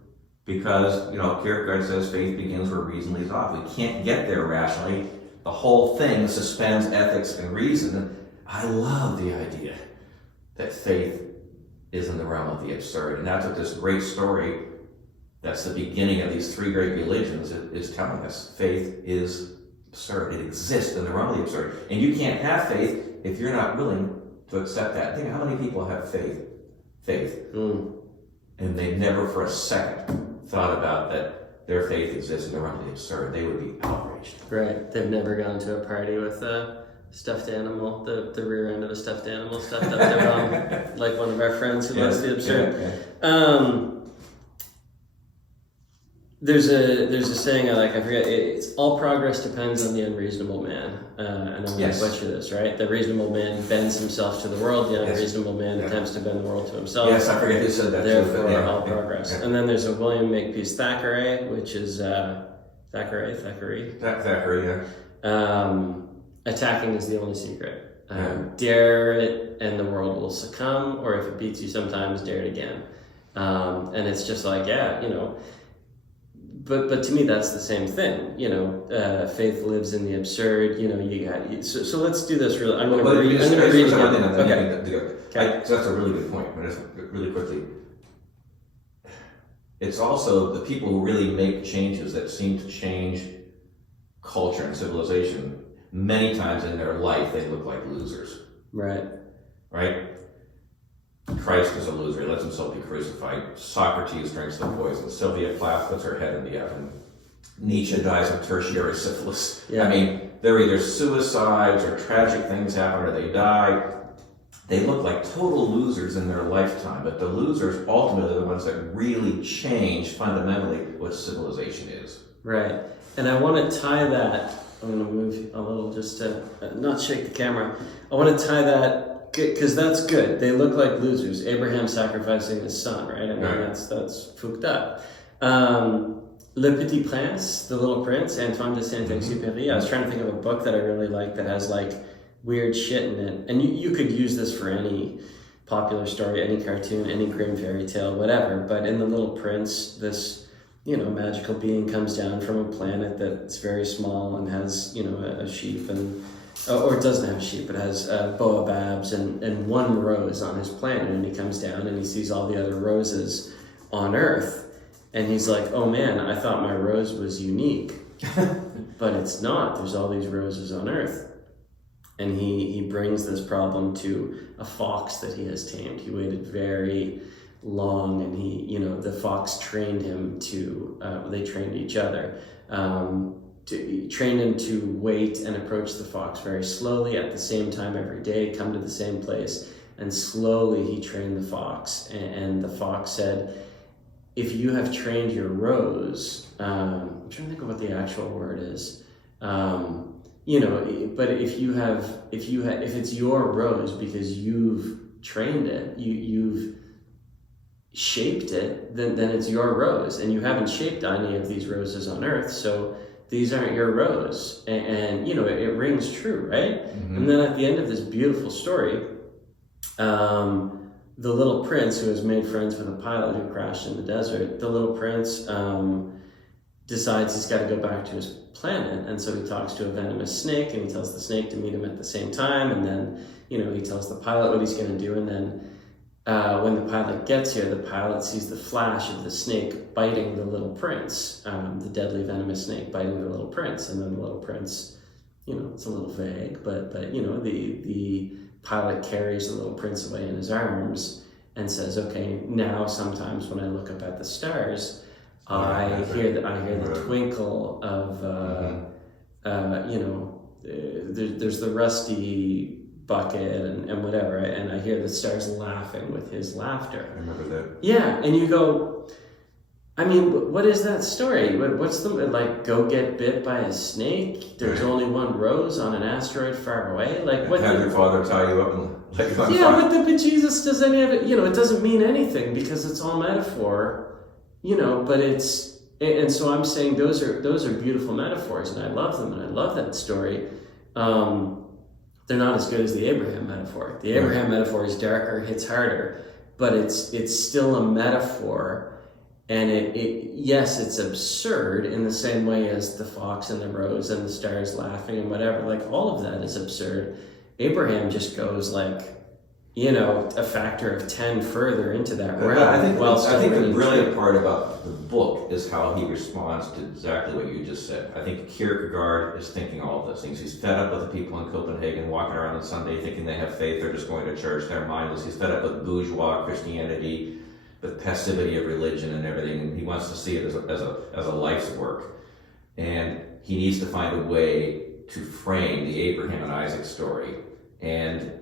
Because, Kierkegaard says faith begins where reason leaves off. We can't get there rationally. The whole thing suspends ethics and reason. I love the idea that faith is in the realm of the absurd. And that's what this great story, that's the beginning of these three great religions, is telling us. Faith is absurd. It exists in the realm of the absurd. And you can't have faith if you're not willing to accept that. Think how many people have faith. And they never for a second thought about that their faith exists in the realm of the absurd. They would be outraged. Right. They've never gone to a party with a stuffed animal, the rear end of a stuffed animal stuffed up their bum, like one of our friends who loves the absurd. There's a saying I like, I forget, it's all progress depends on the unreasonable man. And I'm going to butcher this, right? The reasonable man bends himself to the world, the unreasonable man attempts to bend the world to himself. Yes, I forget who said that. Therefore, all progress. And then there's a William Makepeace Thackeray, which is Thackeray, attacking is the only secret. Dare it and the world will succumb, or if it beats you sometimes, dare it again. And it's just like, But to me, that's the same thing. Faith lives in the absurd. So let's do this. Really, I'm going to read. Okay. So that's a really good point. But just really quickly, it's also the people who really make changes that seem to change culture and civilization. Many times in their life, they look like losers. Right. Christ is a loser. He lets himself be crucified. Socrates drinks the poison. Sylvia Plath puts her head in the oven. Nietzsche dies of tertiary syphilis. Yeah. I mean, they're either suicides or tragic things happen or they die. They look like total losers in their lifetime, but the losers ultimately are the ones that really change fundamentally what civilization is. Right. And I want to tie that, I'm going to move a little just to not shake the camera. I want to tie that, because that's good. They look like losers. Abraham sacrificing his son, right? I mean, that's fucked up. Le Petit Prince, The Little Prince, Antoine de Saint-Exupéry. I was trying to think of a book that I really like that has like weird shit in it. And you could use this for any popular story, any cartoon, any grim fairy tale, whatever. But in The Little Prince, this magical being comes down from a planet that's very small and has a sheep or it doesn't have sheep, it has baobabs and one rose on his planet, and he comes down and he sees all the other roses on Earth, and he's like, oh man, I thought my rose was unique, but it's not. There's all these roses on Earth. And he brings this problem to a fox that he has tamed. He waited very long, and the fox trained him they trained each other, trained him to wait and approach the fox very slowly at the same time every day, come to the same place, and slowly he trained the fox. And the fox said, if you have trained your rose, I'm trying to think of what the actual word is, but if it's your rose because you've trained it, you've shaped it, then it's your rose, and you haven't shaped any of these roses on Earth, so these aren't your rose. And it rings true, right? Mm-hmm. And then at the end of this beautiful story, the little prince, who has made friends with a pilot who crashed in the desert, the little prince decides he's got to go back to his planet, and so he talks to a venomous snake, and he tells the snake to meet him at the same time, and then he tells the pilot what he's going to do, and then when the pilot gets here, the pilot sees the flash of the snake biting the little prince, the deadly venomous snake biting the little prince, and then the little prince, it's a little vague, but the pilot carries the little prince away in his arms and says, okay, now sometimes when I look up at the stars, I hear the twinkle of, there's the rusty bucket and whatever, and I hear the stars laughing with his laughter. I remember that. Yeah, and you go, I mean, what is that story? What's go get bit by a snake? There's only one rose on an asteroid far away? What? Have your father tie you up and let you on fire? But Jesus, does any of it, it doesn't mean anything because it's all metaphor, but it's And so I'm saying those are beautiful metaphors, and I love them, and I love that story. They're not as good as the Abraham metaphor. The Abraham metaphor is darker, hits harder, but it's still a metaphor, and yes, it's absurd in the same way as the fox and the rose and the stars laughing and whatever. Like, all of that is absurd. Abraham just goes like, a factor of 10 further into that realm. I think the brilliant part about the book is how he responds to exactly what you just said. I think Kierkegaard is thinking all of those things. He's fed up with the people in Copenhagen walking around on Sunday thinking they have faith, they're just going to church, they're mindless. He's fed up with bourgeois Christianity, with passivity of religion and everything, and he wants to see it as a life's work. And he needs to find a way to frame the Abraham and Isaac story. And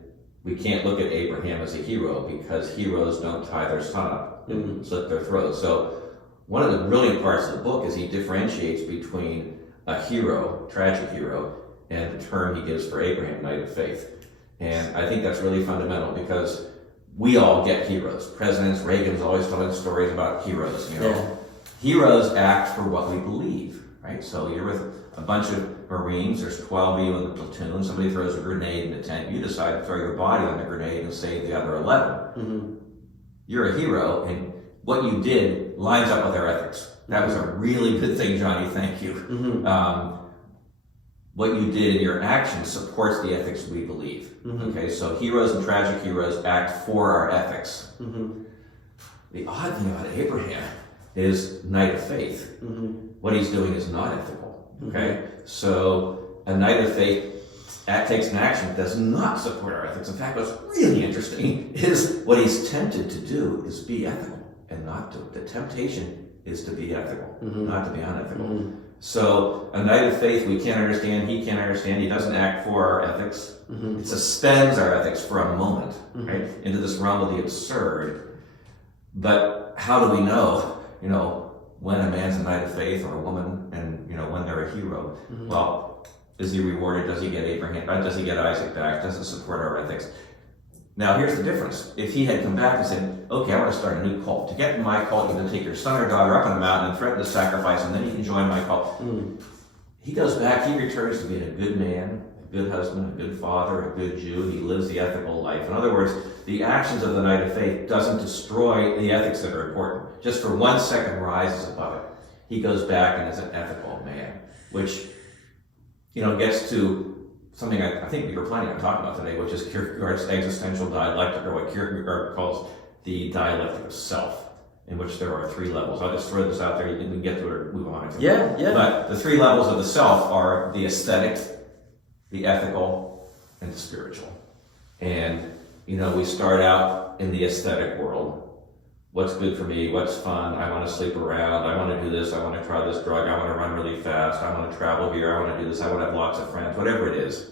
we can't look at Abraham as a hero because heroes don't tie their son up and slit their throats. So one of the brilliant parts of the book is he differentiates between a hero, tragic hero, and the term he gives for Abraham, knight of faith. And I think that's really fundamental because we all get heroes. Presidents, Reagan's always telling stories about heroes, Yeah. Heroes act for what we believe, right? So you're with a bunch of Marines, there's 12 of you in the platoon, somebody throws a grenade in the tent, you decide to throw your body on the grenade and save the other 11. You're a hero, and what you did lines up with our ethics. That was a really good thing, Jonny, thank you. What you did in your action supports the ethics we believe. Okay, so heroes and tragic heroes act for our ethics. The odd thing about Abraham is knight of faith. What he's doing is not ethical. Okay, so a knight of faith takes an action that does not support our ethics. In fact, what's really interesting is what he's tempted to do is be ethical and not to. The temptation is to be ethical, not to be unethical. So a knight of faith we can't understand, he can't understand, he doesn't act for our ethics. It suspends our ethics for a moment, right, into this realm of the absurd. But how do we know, when a man's a knight of faith or a woman, and when they're a hero? Well, is he rewarded? Does he get Abraham? Does he get Isaac back? Does it support our ethics? Now, here's the difference. If he had come back and said, okay, I want to start a new cult. To get in my cult, you're going to take your son or daughter up on a mountain and threaten to sacrifice, and then you can join my cult. He goes back, he returns to being a good man, a good husband, a good father, a good Jew. He lives the ethical life. In other words, the actions of the knight of faith doesn't destroy the ethics that are important. Just for 1 second rises above it. He goes back and is an ethical man, which, gets to something I think we were planning on talking about today, which is Kierkegaard's existential dialectic, or what Kierkegaard calls the dialectic of self, in which there are 3 levels. I'll just throw this out there, you can get to it or move on. Yeah. But the 3 levels of the self are the aesthetic, the ethical, and the spiritual. And, we start out in the aesthetic world. What's good for me? What's fun? I want to sleep around. I want to do this. I want to try this drug. I want to run really fast. I want to travel here. I want to do this. I want to have lots of friends. Whatever it is.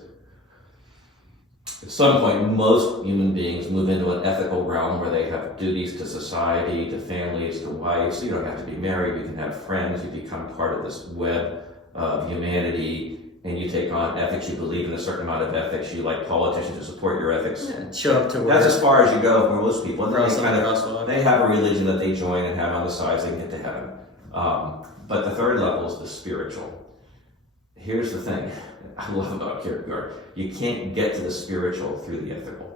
At some point, most human beings move into an ethical realm where they have duties to society, to families, to wives. You don't have to be married. You can have friends. You become part of this web of humanity. And you take on ethics, you believe in a certain amount of ethics, you like politicians to support your ethics. Yeah, show up to work. That's as far as you go for most people. And then they have a religion that they join and have on the side so they can get to heaven. But the third level is the spiritual. Here's the thing I love about Kierkegaard. You can't get to the spiritual through the ethical.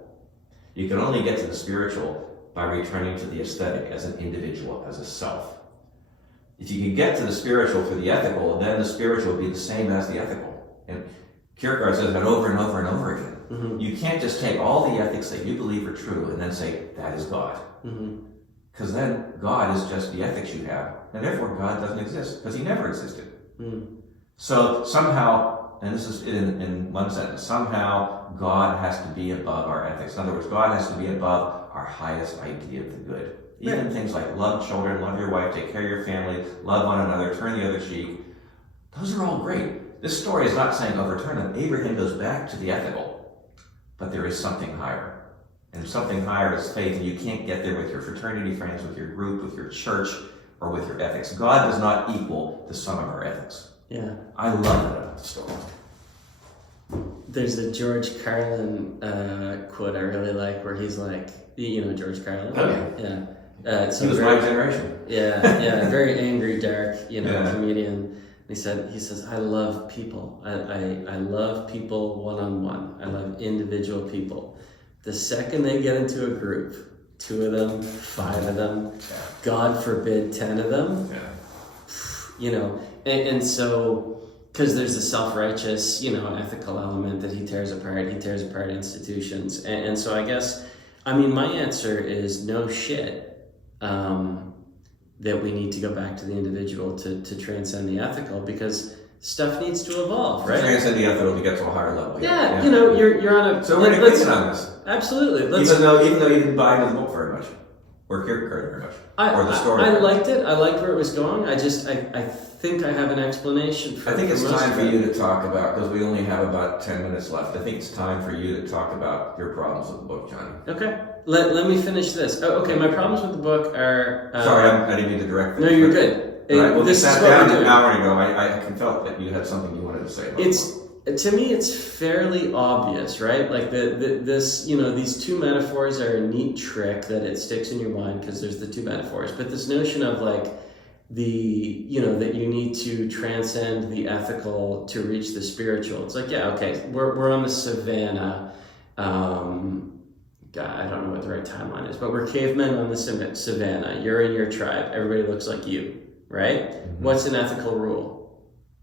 You can only get to the spiritual by returning to the aesthetic as an individual, as a self. If you can get to the spiritual through the ethical, then the spiritual will be the same as the ethical. And Kierkegaard says that over and over and over again. You can't just take all the ethics that you believe are true and then say, that is God. Because then God is just the ethics you have, and therefore God doesn't exist, because he never existed. So somehow, and this is in one sentence, somehow God has to be above our ethics. In other words, God has to be above our highest idea of the good. Even things like love children, love your wife, take care of your family, love one another, turn the other cheek. Those are all great. This story is not saying overturn them. Abraham goes back to the ethical, but there is something higher. And something higher is faith, and you can't get there with your fraternity friends, with your group, with your church, or with your ethics. God does not equal the sum of our ethics. Yeah. I love that about the story. There's a George Carlin quote I really like where he's like, George Carlin? Oh, yeah. Yeah. He was my generation. Yeah, very angry, dark, Yeah. comedian. He says, I love people. I love people one-on-one. I love individual people. The second they get into a group, 2 of them, 5 of them, God forbid 10 of them, and so, because there's a self-righteous, ethical element that he tears apart institutions. And so I guess, my answer is no shit. That we need to go back to the individual to transcend the ethical, because stuff needs to evolve, right? Transcend the ethical to get to a higher level. Yeah. You're on a... So we're in agreement on this. Absolutely. Even though you didn't buy into the book very much, or Kierkegaard very much, or the story. I liked it. I liked where it was going. I think I have an explanation for it. I think it's time for you to talk about, because we only have about 10 minutes left, I think it's time for you to talk about your problems with the book, Jonny. Okay. Let me finish this. Oh, okay, my problems with the book are... Sorry, I didn't mean to direct this. No, you're good. Right, well, this you is sat what down we're doing. an hour ago. I felt that you had something you wanted to say about the book. To me, it's fairly obvious, right? Like these 2 metaphors are a neat trick that it sticks in your mind because there's the 2 metaphors. But this notion of like that you need to transcend the ethical to reach the spiritual. It's like, yeah, okay, we're on the savannah. God, I don't know what the right timeline is, but we're cavemen on the savannah. You're in your tribe. Everybody looks like you, right? Mm-hmm. What's an ethical rule?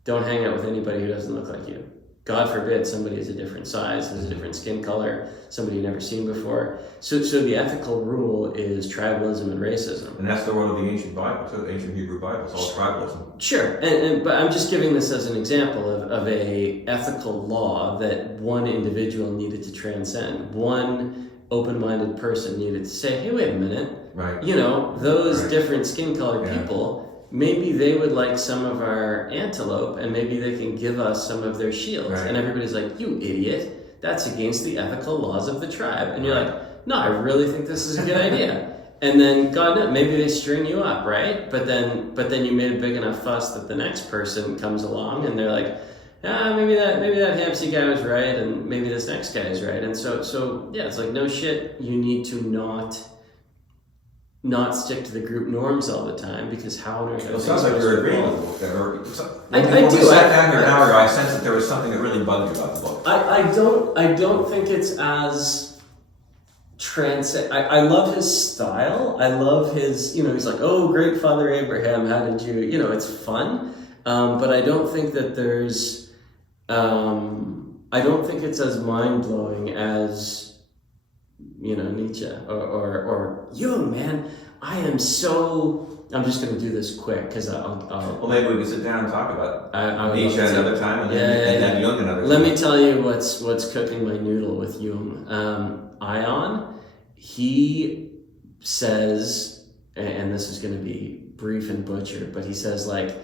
Don't hang out with anybody who doesn't look like you. God forbid somebody is a different size, has a different skin color, somebody you've never seen before. So the ethical rule is tribalism and racism. And that's the word of the ancient Bible, so the ancient Hebrew Bible. It's all tribalism. Sure, but I'm just giving this as an example of a ethical law that one individual needed to transcend. One open-minded person needed to say, hey, wait a minute. Right. Those different skin colored people, maybe they would like some of our antelope, and maybe they can give us some of their shields. Right. And everybody's like, you idiot, that's against the ethical laws of the tribe. And you're like, no, I really think this is a good idea. And then, God knows, maybe they string you up, right? But then you made a big enough fuss that the next person comes along and they're like, maybe that Hampsey guy was right, and maybe this next guy is right. And so yeah, it's like, no shit, you need to not stick to the group norms all the time, because how on earth... Well, it sounds like you're agreeing with the book. I do. When we sat down here an hour ago, I sensed that there was something that really bugged you about the book. I don't think it's as I love his style. I love his, he's like, oh, great Father Abraham, how did you... it's fun. But I don't think that there's... I don't think it's as mind-blowing as... Nietzsche or Jung, man. I'm just going to do this quick because I'll... Well, maybe we can sit down and talk about Nietzsche another time, and then Jung another time. Let me tell you what's cooking my noodle with Jung. Ion, he says, and this is going to be brief and butchered, but he says, like,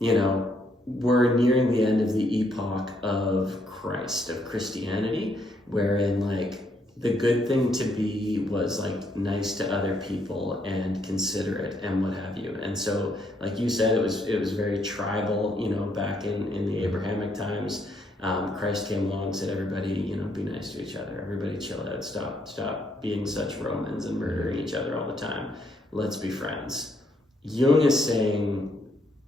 we're nearing the end of the epoch of Christ, of Christianity, wherein, like, the good thing to be was like nice to other people and considerate and what have you. And so, like you said, it was very tribal, back in the Abrahamic times. Christ came along and said, everybody, be nice to each other. Everybody chill out. Stop being such Romans and murdering each other all the time. Let's be friends. Jung is saying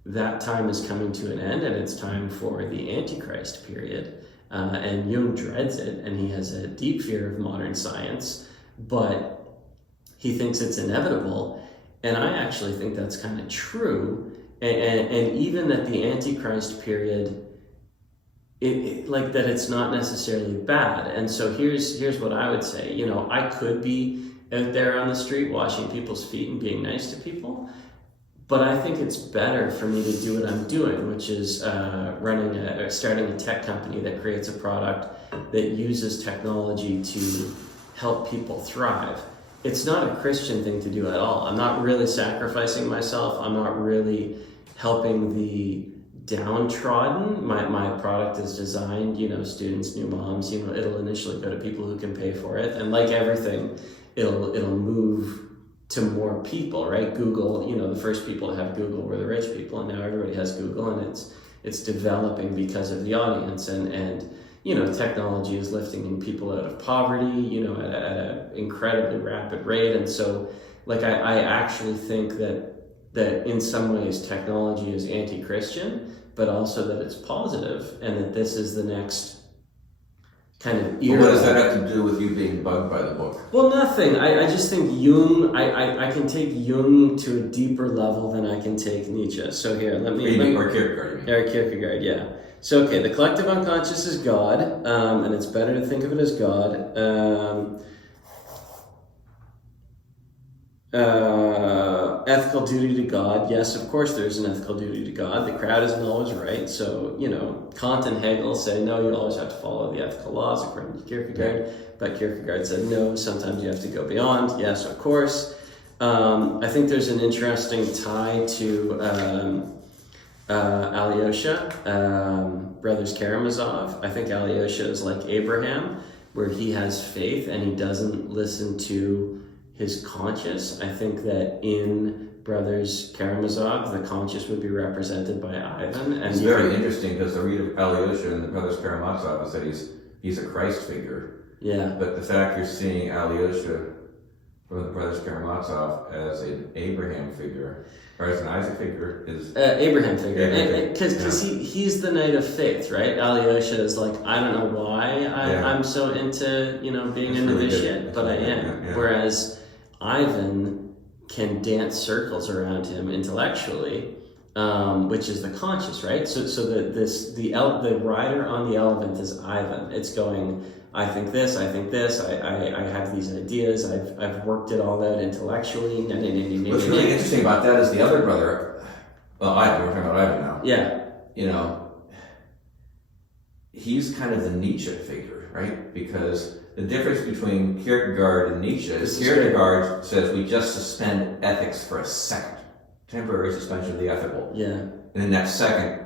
that time is coming to an end, and it's time for the Antichrist period. And Jung dreads it, and he has a deep fear of modern science, but he thinks it's inevitable. And I actually think that's kind of true. And even at the Antichrist period, like that, it's not necessarily bad. And so here's what I would say. I could be out there on the street washing people's feet and being nice to people, but I think it's better for me to do what I'm doing, which is starting a tech company that creates a product that uses technology to help people thrive. It's not a Christian thing to do at all. I'm not really sacrificing myself. I'm not really helping the downtrodden. My product is designed, students, new moms, it'll initially go to people who can pay for it. And like everything, it'll move to more people, right? Google, the first people to have Google were the rich people, and now everybody has Google, and it's developing because of the audience, and technology is lifting people out of poverty, at an incredibly rapid rate. And so, Like I actually think that in some ways technology is anti-Christian, but also that it's positive, and that this is the next kind of era. But what does that have to do with you being bugged by the book? Well, nothing. I just think Jung, I can take Jung to a deeper level than I can take Nietzsche. So here, let me... Or Kierkegaard, you mean? Kierkegaard, yeah. So, okay, the collective unconscious is God, and it's better to think of it as God. Ethical duty to God. Yes, of course there's an ethical duty to God. The crowd isn't always right. So, Kant and Hegel say, no, you always have to follow the ethical laws according to Kierkegaard. But Kierkegaard said, no, sometimes you have to go beyond. Yes, of course. I think there's an interesting tie to Alyosha, Brothers Karamazov. I think Alyosha is like Abraham, where he has faith and he doesn't listen to his conscience. I think that in Brothers Karamazov, the conscious would be represented by Ivan. And it's very interesting because the read of Alyosha and the Brothers Karamazov is that he's a Christ figure. Yeah. But the fact you're seeing Alyosha from the Brothers Karamazov as an Abraham figure, or as an Isaac figure, is... Abraham figure. Because he's the knight of faith, right? Alyosha is like, I don't know why I'm so into, being into really this good. shit, but I am. Yeah. Whereas Ivan can dance circles around him intellectually, which is the conscious, right? So the rider on the elephant is Ivan. It's going, I think this, I have these ideas, I've worked it all out intellectually. What's really interesting about that is the other brother, Ivan, we're talking about Ivan now. Yeah. He's kind of the Nietzsche figure, right? Because the difference between Kierkegaard and Nietzsche is Kierkegaard says we just suspend ethics for a second. Temporary suspension of the ethical. Yeah. And in that second,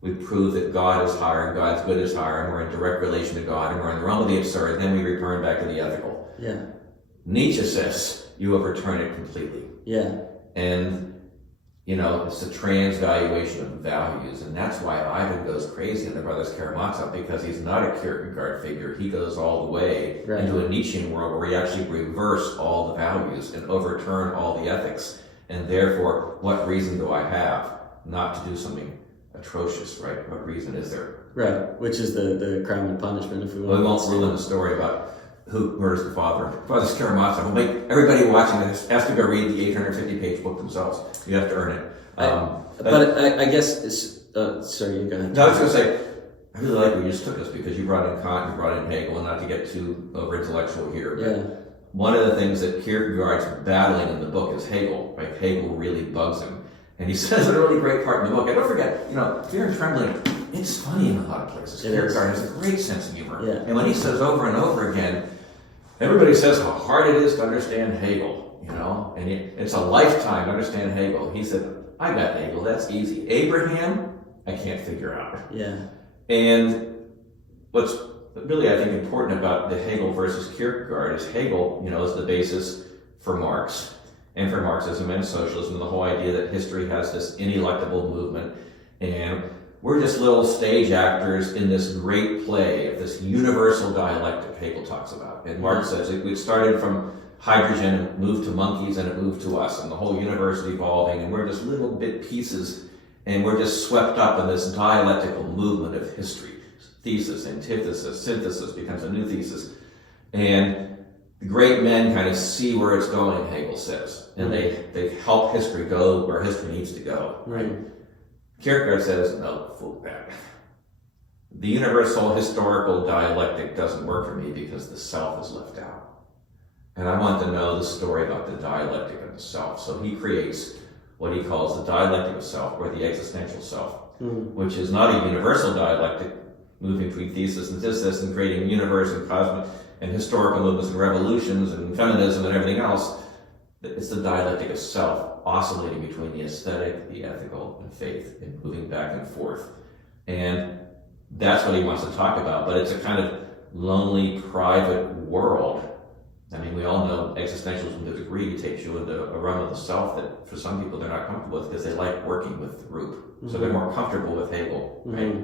we prove that God is higher and God's good is higher and we're in direct relation to God and we're in the realm of the absurd, then we return back to the ethical. Yeah. Nietzsche says you overturn it completely. Yeah. And, it's a transvaluation of values. And that's why Ivan goes crazy in the Brothers Karamazov, because he's not a Kierkegaard figure. He goes all the way into a Nietzschean world where he actually reverse all the values and overturn all the ethics. And therefore, what reason do I have not to do something atrocious, right? What reason is there? Right, which is the crime and punishment, if we want. Well, we won't ruin the story about who murders the father. Brothers Karamazov. We'll make everybody watching this has to go read the 850-page book themselves. You have to earn it. I guess, sorry, you go ahead. No, I was going to say, I really like where you just took us because you brought in Kant, you brought in Hegel, and not to get too over-intellectual here, but one of the things that Kierkegaard's battling in the book is Hegel, right? Hegel really bugs him. And he says a really great part in the book. And don't forget, Fear and Trembling, it's funny in a lot of places. Kierkegaard has a great sense of humor. Yeah. And when he says over and over again, everybody says how hard it is to understand Hegel, and it's a lifetime to understand Hegel. He said, I got Hegel, that's easy. Abraham, I can't figure out. Yeah. And what's really, I think, important about the Hegel versus Kierkegaard is Hegel, is the basis for Marx and for Marxism and socialism, and the whole idea that history has this ineluctable movement, and we're just little stage actors in this great play of this universal dialectic Hegel talks about. And Marx says it started from hydrogen and moved to monkeys and it moved to us, and the whole universe is evolving, and we're just little bit pieces, and we're just swept up in this dialectical movement of history. Thesis, antithesis, synthesis becomes a new thesis. And the great men kind of see where it's going, Hegel says, and they help history go where history needs to go. Right? Kierkegaard says, no, fool that. The universal historical dialectic doesn't work for me because the self is left out. And I want to know the story about the dialectic of the self. So he creates what he calls the dialectic of self, or the existential self, which is not a universal dialectic, moving between thesis and antithesis and creating universe and cosmic and historical movements and revolutions and feminism and everything else. It's the dialectic of self, oscillating between the aesthetic, the ethical, and faith, and moving back and forth. And that's what he wants to talk about, but it's a kind of lonely, private world. I mean, we all know existentialism to a degree takes you into a realm of the self that for some people they're not comfortable with because they like working with the group. So they're more comfortable with Hegel, right?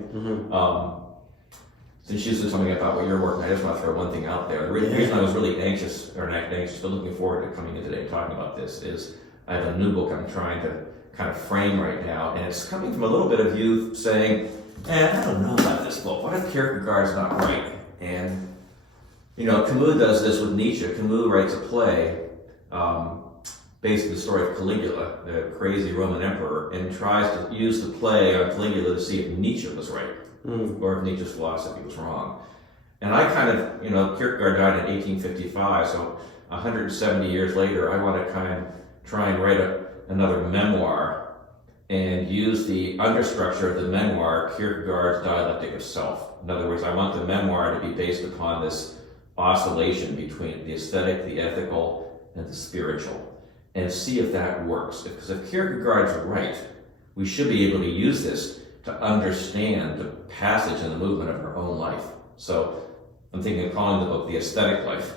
since you said something about what you're working, I just want to throw one thing out there. The reason I was really anxious, or not anxious, but looking forward to coming in today and talking about this is I have a new book I'm trying to kind of frame right now, and it's coming from a little bit of you saying, I don't know about this book. What if Kierkegaard's not right? And, Camus does this with Nietzsche. Camus writes a play based on the story of Caligula, the crazy Roman emperor, and tries to use the play on Caligula to see if Nietzsche was right, or if Nietzsche's philosophy was wrong. And I kind of, Kierkegaard died in 1855, so 170 years later, I want to kind of try and write another memoir and use the understructure of the memoir, Kierkegaard's dialectic of self. In other words, I want the memoir to be based upon this oscillation between the aesthetic, the ethical, and the spiritual, and see if that works. Because if Kierkegaard's right, we should be able to use this to understand the passage and the movement of our own life. So I'm thinking of calling the book The Aesthetic Life,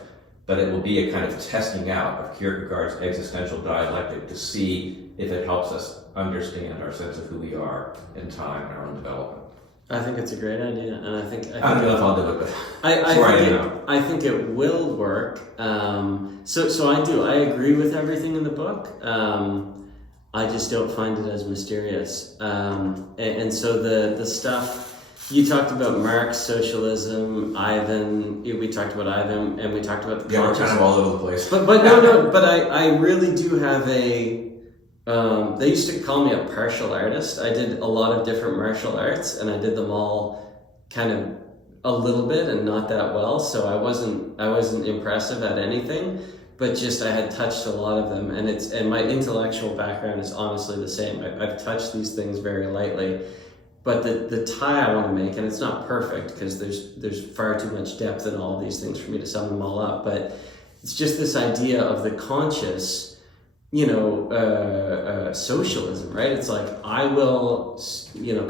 but it will be a kind of testing out of Kierkegaard's existential dialectic to see if it helps us understand our sense of who we are in time and our own development. I think it's a great idea, and I think I don't know if I'll do it, but I think it will work. So I do. I agree with everything in the book. I just don't find it as mysterious. And so the stuff you talked about, Marx, socialism, Ivan. We talked about Ivan, and we talked about the we're kind of all over the place. But no. But I really do have a. They used to call me a partial artist. I did a lot of different martial arts, and I did them all kind of a little bit and not that well. So I wasn't impressive at anything, but just I had touched a lot of them, and my intellectual background is honestly the same. I've touched these things very lightly, but the tie I want to make, and it's not perfect because there's far too much depth in all of these things for me to sum them all up. But it's just this idea of the conscious. Socialism, right? It's like, I will,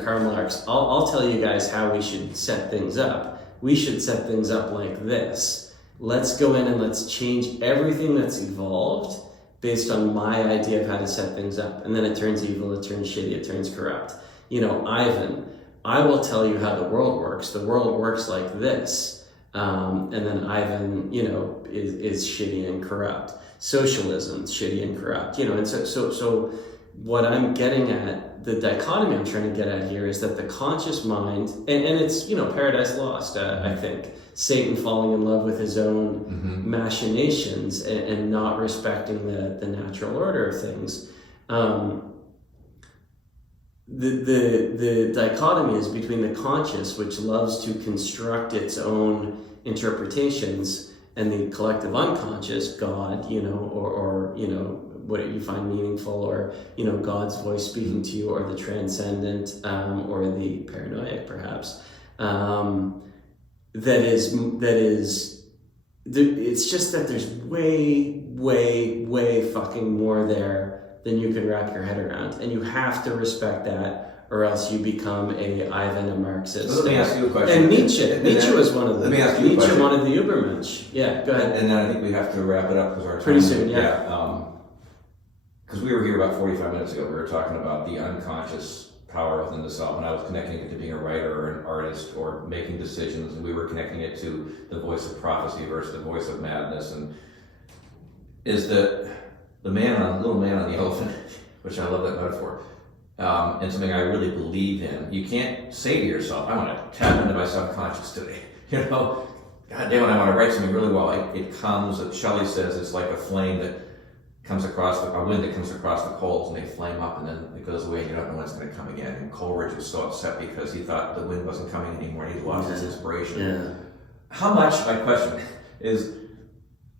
Karl Marx, I'll tell you guys how we should set things up. We should set things up like this. Let's go in and let's change everything that's evolved based on my idea of how to set things up. And then it turns evil, it turns shitty, it turns corrupt. Ivan, I will tell you how the world works. The world works like this. And then Ivan, is shitty and corrupt. Socialism, shitty and corrupt, and so what I'm getting at, the dichotomy I'm trying to get at here is that the conscious mind, and it's, Paradise Lost, I think, Satan falling in love with his own machinations and not respecting the natural order of things. The dichotomy is between the conscious, which loves to construct its own interpretations, and the collective unconscious, God, or what you find meaningful, or, God's voice speaking to you, or the transcendent, or the paranoid, perhaps. It's just that there's way fucking more there than you can wrap your head around. And you have to respect that, or else you become a Ivan, a Marxist. Let me ask you a question. And Nietzsche was one of them. Let me ask you a question. Nietzsche wanted the Übermensch. Yeah, go ahead. And then I think we have to wrap it up because our time pretty soon. Yeah. Because we were here about 45 minutes ago. We were talking about the unconscious power within the self, and I was connecting it to being a writer or an artist or making decisions, and we were connecting it to the voice of prophecy versus the voice of madness. And is the little man on the elephant, which I love that metaphor. And something I really believe in. You can't say to yourself, I want to tap into my subconscious today. God damn it, I want to write something really well. It comes, Shelley says, it's like a flame that comes across, a wind that comes across the coals, and they flame up, and then it goes away, and you don't know when it's going to come again. And Coleridge was so upset because he thought the wind wasn't coming anymore, and he lost his inspiration. Yeah. My question is,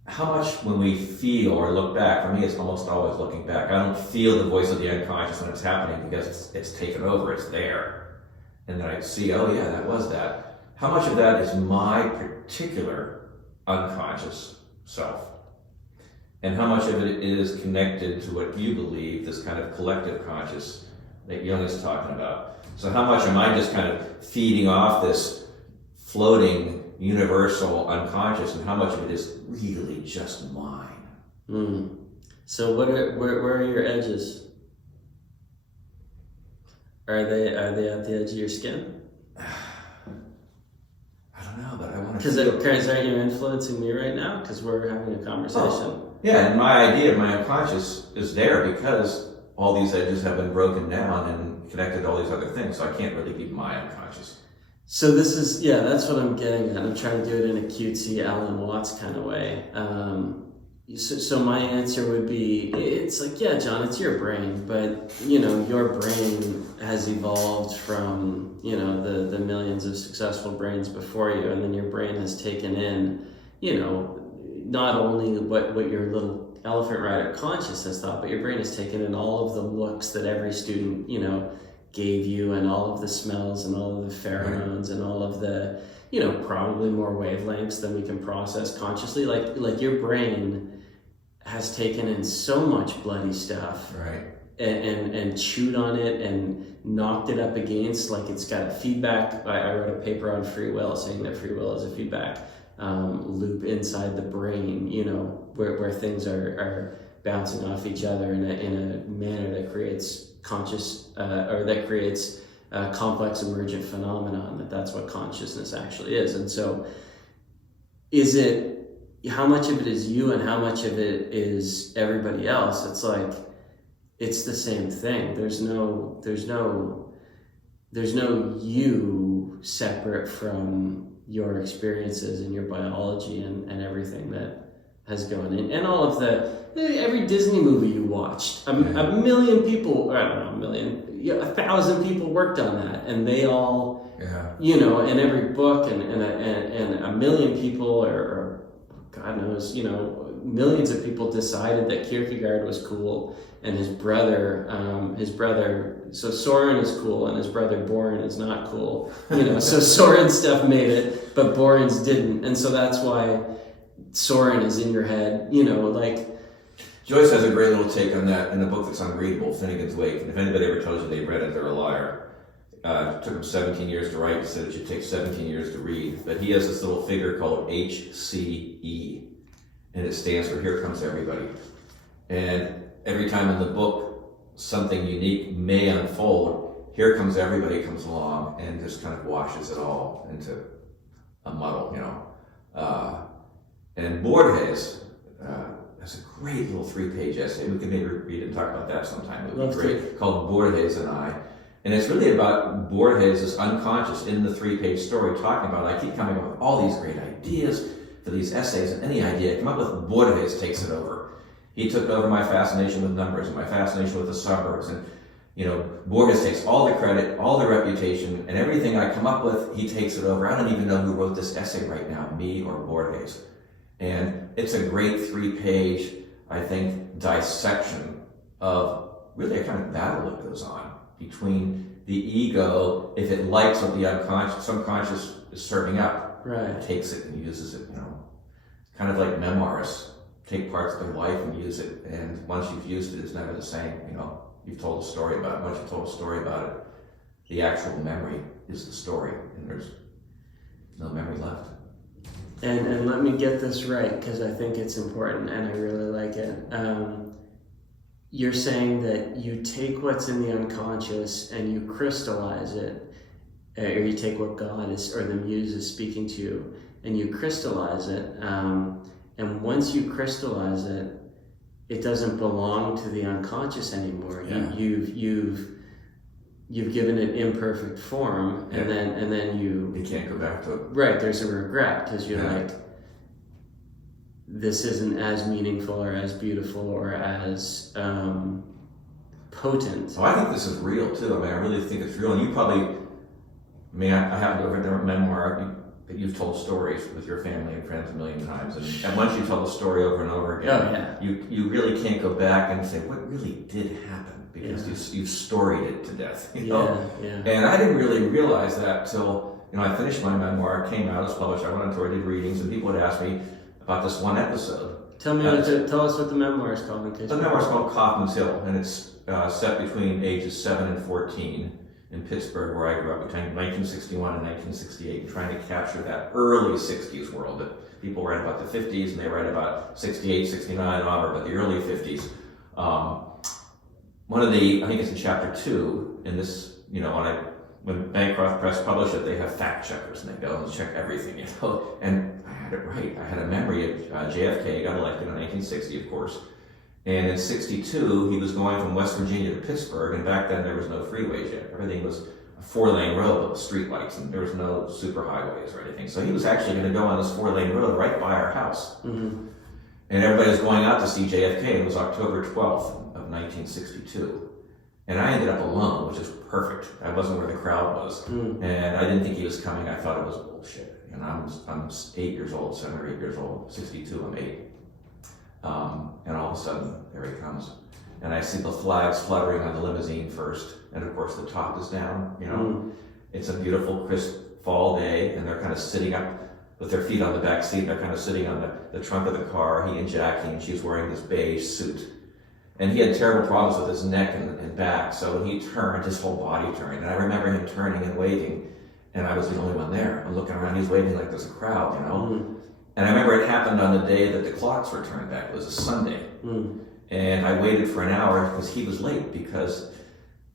how much when we feel or look back, for me it's almost always looking back, I don't feel the voice of the unconscious when it's happening because it's taken over, it's there. And then I see, oh yeah, that was that. How much of that is my particular unconscious self? And how much of it is connected to what you believe, this kind of collective conscious that Jung is talking about? So how much am I just kind of feeding off this floating universal unconscious, and how much of it is really just mine? So where are your edges? Are they at the edge of your skin? don't know, but I want to. Because aren't you influencing me right now? Because we're having a conversation. Oh, yeah, and my idea of my unconscious is there because all these edges have been broken down and connected to all these other things, so I can't really be my unconscious. So this is, that's what I'm getting at. I'm trying to do it in a cutesy Alan Watts kind of way. So my answer would be, it's like, yeah, John, it's your brain, but, your brain has evolved from, the millions of successful brains before you, and then your brain has taken in, not only what your little elephant rider conscious has thought, but your brain has taken in all of the looks that every student, gave you, and all of the smells and all of the pheromones and all of the, probably more wavelengths than we can process consciously. Like your brain has taken in so much bloody stuff, right, and chewed on it and knocked it up against, like it's got a feedback. I wrote a paper on free will saying that free will is a feedback loop inside the brain, where things are bouncing off each other in a manner that creates conscious or that creates complex emergent phenomenon. That's what consciousness actually is. And so, is it? How much of it is you and how much of it is everybody else? It's like, it's the same thing. There's no you separate from your experiences and your biology and everything that has gone in. And all of every Disney movie you watched, a million people, or I don't know, 1,000 people worked on that, and they all, and every book and a million people or God knows, millions of people decided that Kierkegaard was cool, and his brother, so Soren is cool, and his brother Boren is not cool. So Soren's stuff made it, but Boren's didn't, and so that's why Soren is in your head. Joyce has a great little take on that in a book that's unreadable, Finnegan's Wake. And if anybody ever tells you they've read it, they're a liar. It took him 17 years to write. He said it should take 17 years to read. But he has this little figure called HCE, and it stands for Here Comes Everybody. And every time in the book something unique may unfold, Here Comes Everybody comes along and just kind of washes it all into a muddle, and Borges has a great little 3-page essay. We can maybe read it and talk about that sometime. It would be great. Called Borges and I. And it's really about Borges' unconscious in the 3-page story, talking about, I keep coming up with all these great ideas for these essays, and any idea I come up with, Borges takes it over. He took over my fascination with numbers and my fascination with the suburbs. And, Borges takes all the credit, all the reputation, and everything I come up with, he takes it over. I don't even know who wrote this essay right now, me or Borges. And it's a great 3-page, I think, dissection of really a kind of battle that goes on between the ego, if it likes what the subconscious is serving up, it takes it and uses it, kind of like memoirists take parts of their life and use it, and once you've used it, it's never the same. You've told a story about it. Once you've told a story about it, the actual memory is the story, and there's no memory left. And let me get this right, because I think it's important and I really like it. You're saying that you take what's in the unconscious and you crystallize it, or you take what God is, or the muse is speaking to you, and you crystallize it. And once you crystallize it, it doesn't belong to the unconscious anymore. Yeah. You've given it imperfect form, and then you can't go back to it. Right, there's a regret, because you're like, this isn't as meaningful or as beautiful or as potent. Oh, I think this is real too. I really think it's real. And you probably, I happen to have written a memoir that you've told stories with your family and friends a million times. And once you tell the story over and over again, you really can't go back and say, what really did happen? Because you've storied it to death. And I didn't really realize that till, I finished my memoir, it came out, it was published, I went on tour, I did readings, and people would ask me about this one episode. Tell us what the memoir is called. The memoir is called Kaufman's Hill, and it's set between ages 7 and 14 in Pittsburgh, where I grew up, between 1961 and 1968, and trying to capture that early 60s world that people write about the 50s, and they write about 68, 69, but the early 50s. One of the, I think it's in chapter 2, in this, when I when Bancroft Press published it, they have fact checkers and they go and check everything, And I had it right. I had a memory of JFK got elected in 1960, of course. And in 62, he was going from West Virginia to Pittsburgh, and back then there was no freeways yet. Everything was a 4-lane road with streetlights, and there was no superhighways or anything. So he was actually going to go on this 4-lane road right by our house. Mm-hmm. And everybody was going out to see JFK. It was October 12th of 1962. And I ended up alone, which is perfect. I wasn't where the crowd was. Mm. And I didn't think he was coming. I thought it was bullshit. And I'm 8 years old, 7 or 8 years old. 62, I'm 8. And all of a sudden, there he comes. And I see the flags fluttering on the limousine first. And of course, the top is down, Mm. It's a beautiful, crisp fall day. And they're kind of sitting up with their feet on the back seat. They're kind of sitting on the trunk of the car, he and Jackie, and she's wearing this beige suit. And he had terrible problems with his neck and back. So when he turned, his whole body turned. And I remember him turning and waving. And I was the only one there. I'm looking around, he's waving like there's a crowd, Mm. And I remember it happened on the day that the clocks were turned back. It was a Sunday. Mm. And I waited for an hour because he was late because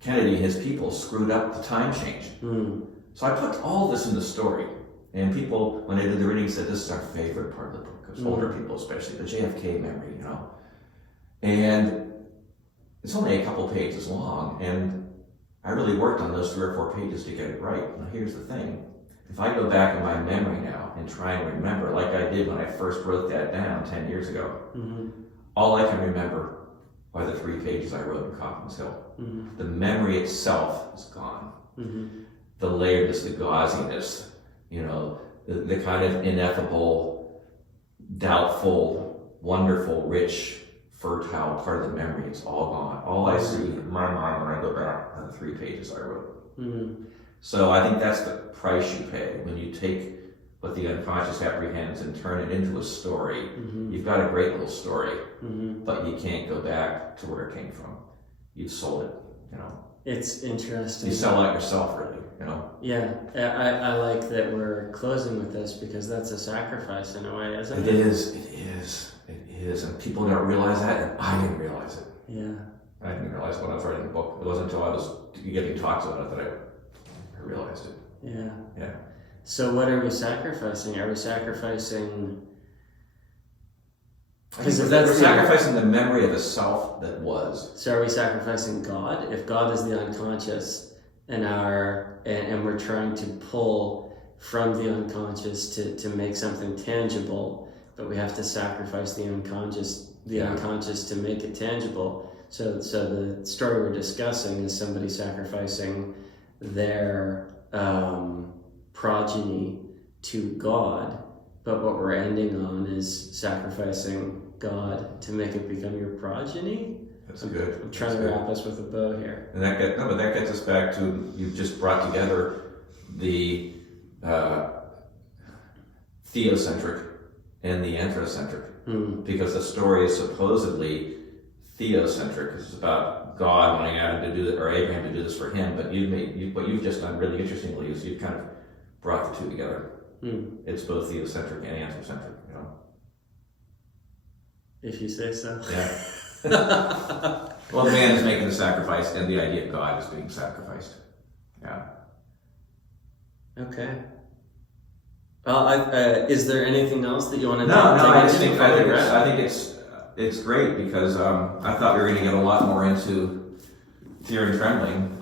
Kennedy, his people, screwed up the time change. Mm. So I put all this in the story. And people, when they did the reading, said this is our favorite part of the book. Because older people especially, the JFK memory, And it's only a couple pages long. And I really worked on those 3 or 4 pages to get it right. Now here's the thing. If I go back in my memory now and try and remember, like I did when I first wrote that down 10 years ago, Mm-hmm. all I can remember are the 3 pages I wrote in Coffman's Hill. Mm-hmm. The memory itself is gone. Mm-hmm. The layeredness, the gauziness, the kind of ineffable, doubtful, wonderful, rich, fertile part of the memory is all gone. All I see in my mind when I go back are the 3 pages I wrote. Mm-hmm. So I think that's the price you pay when you take what the unconscious apprehends and turn it into a story. Mm-hmm. You've got a great little story, Mm-hmm. but you can't go back to where it came from. You've sold it, It's interesting. You sell out yourself, really, Yeah, I like that we're closing with this because that's a sacrifice in a way, isn't it? It is, and people don't realize that, and I didn't realize it. Yeah. I didn't realize when I was writing the book. It wasn't until I was giving talks about it that I realized it. Yeah. Yeah. So what are we sacrificing? Are we sacrificing? Because if We're that's sacrificing the memory of a self that was. So are we sacrificing God? If God is the unconscious and we're trying to pull from the unconscious to make something tangible, but we have to sacrifice the unconscious to make it tangible. So the story we're discussing is somebody sacrificing their progeny to God, but what we're ending on is sacrificing God to make it become your progeny. That's good. I'm trying to wrap us with a bow here. And that gets us back to, you've just brought together the theocentric and the anthrocentric, because the story is supposedly theocentric. It's about God wanting Adam to do that, or Abraham to do this for him. But what you've just done really interestingly is you've kind of brought the 2 together. It's both theocentric and anthrocentric. If you say so. Yeah. Well, the man is making the sacrifice, and the idea of God is being sacrificed. Yeah. Okay. Well, is there anything else that you want to No, take I think it's great because I thought we were going to get a lot more into Fear and Trembling,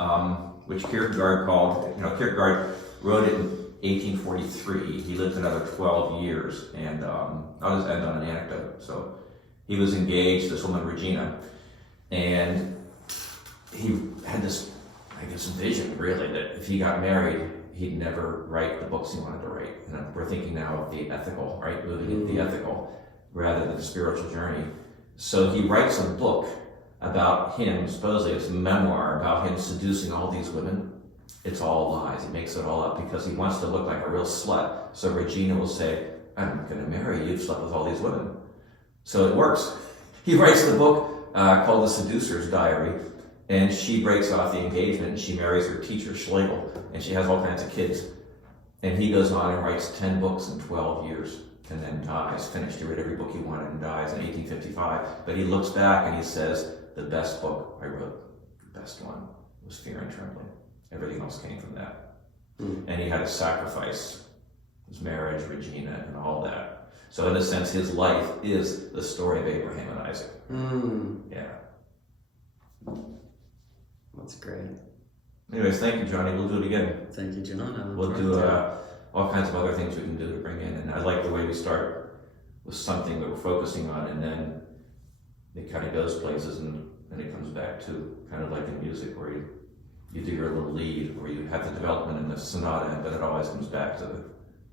which Kierkegaard called, Kierkegaard wrote it in 1843. He lived another 12 years, and I'll just end on an anecdote. So he was engaged to this woman, Regina, and he had this, vision, really, that if he got married, he'd never write the books he wanted to write. And we're thinking now of the ethical, right? Moving into the ethical rather than the spiritual journey. So he writes a book about him, supposedly it's a memoir about him seducing all these women. It's all lies. He makes it all up because he wants to look like a real slut. So Regina will say, I'm not going to marry you. You've slept with all these women. So it works. He writes the book called The Seducer's Diary, and she breaks off the engagement and she marries her teacher, Schlegel, and she has all kinds of kids. And he goes on and writes 10 books in 12 years and then dies, finished. He read every book he wanted and dies in 1855. But he looks back and he says, the best book I wrote, the best one, was Fear and Trembling. everything else came from that. Mm. And he had to sacrifice his marriage, Regina, and all that. So in a sense, his life is the story of Abraham and Isaac. Mm. Yeah. That's great. Anyways, thank you, Johnny. We'll do it again. Thank you, John. We'll do all kinds of other things we can do to bring in. And I like the way we start with something that we're focusing on, and then it kind of goes places, and then it comes back to kind of like in music where you do your little lead, where you have the development in the sonata, and then it always comes back to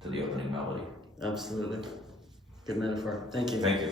the opening melody. Absolutely. Good metaphor. Thank you. Thank you.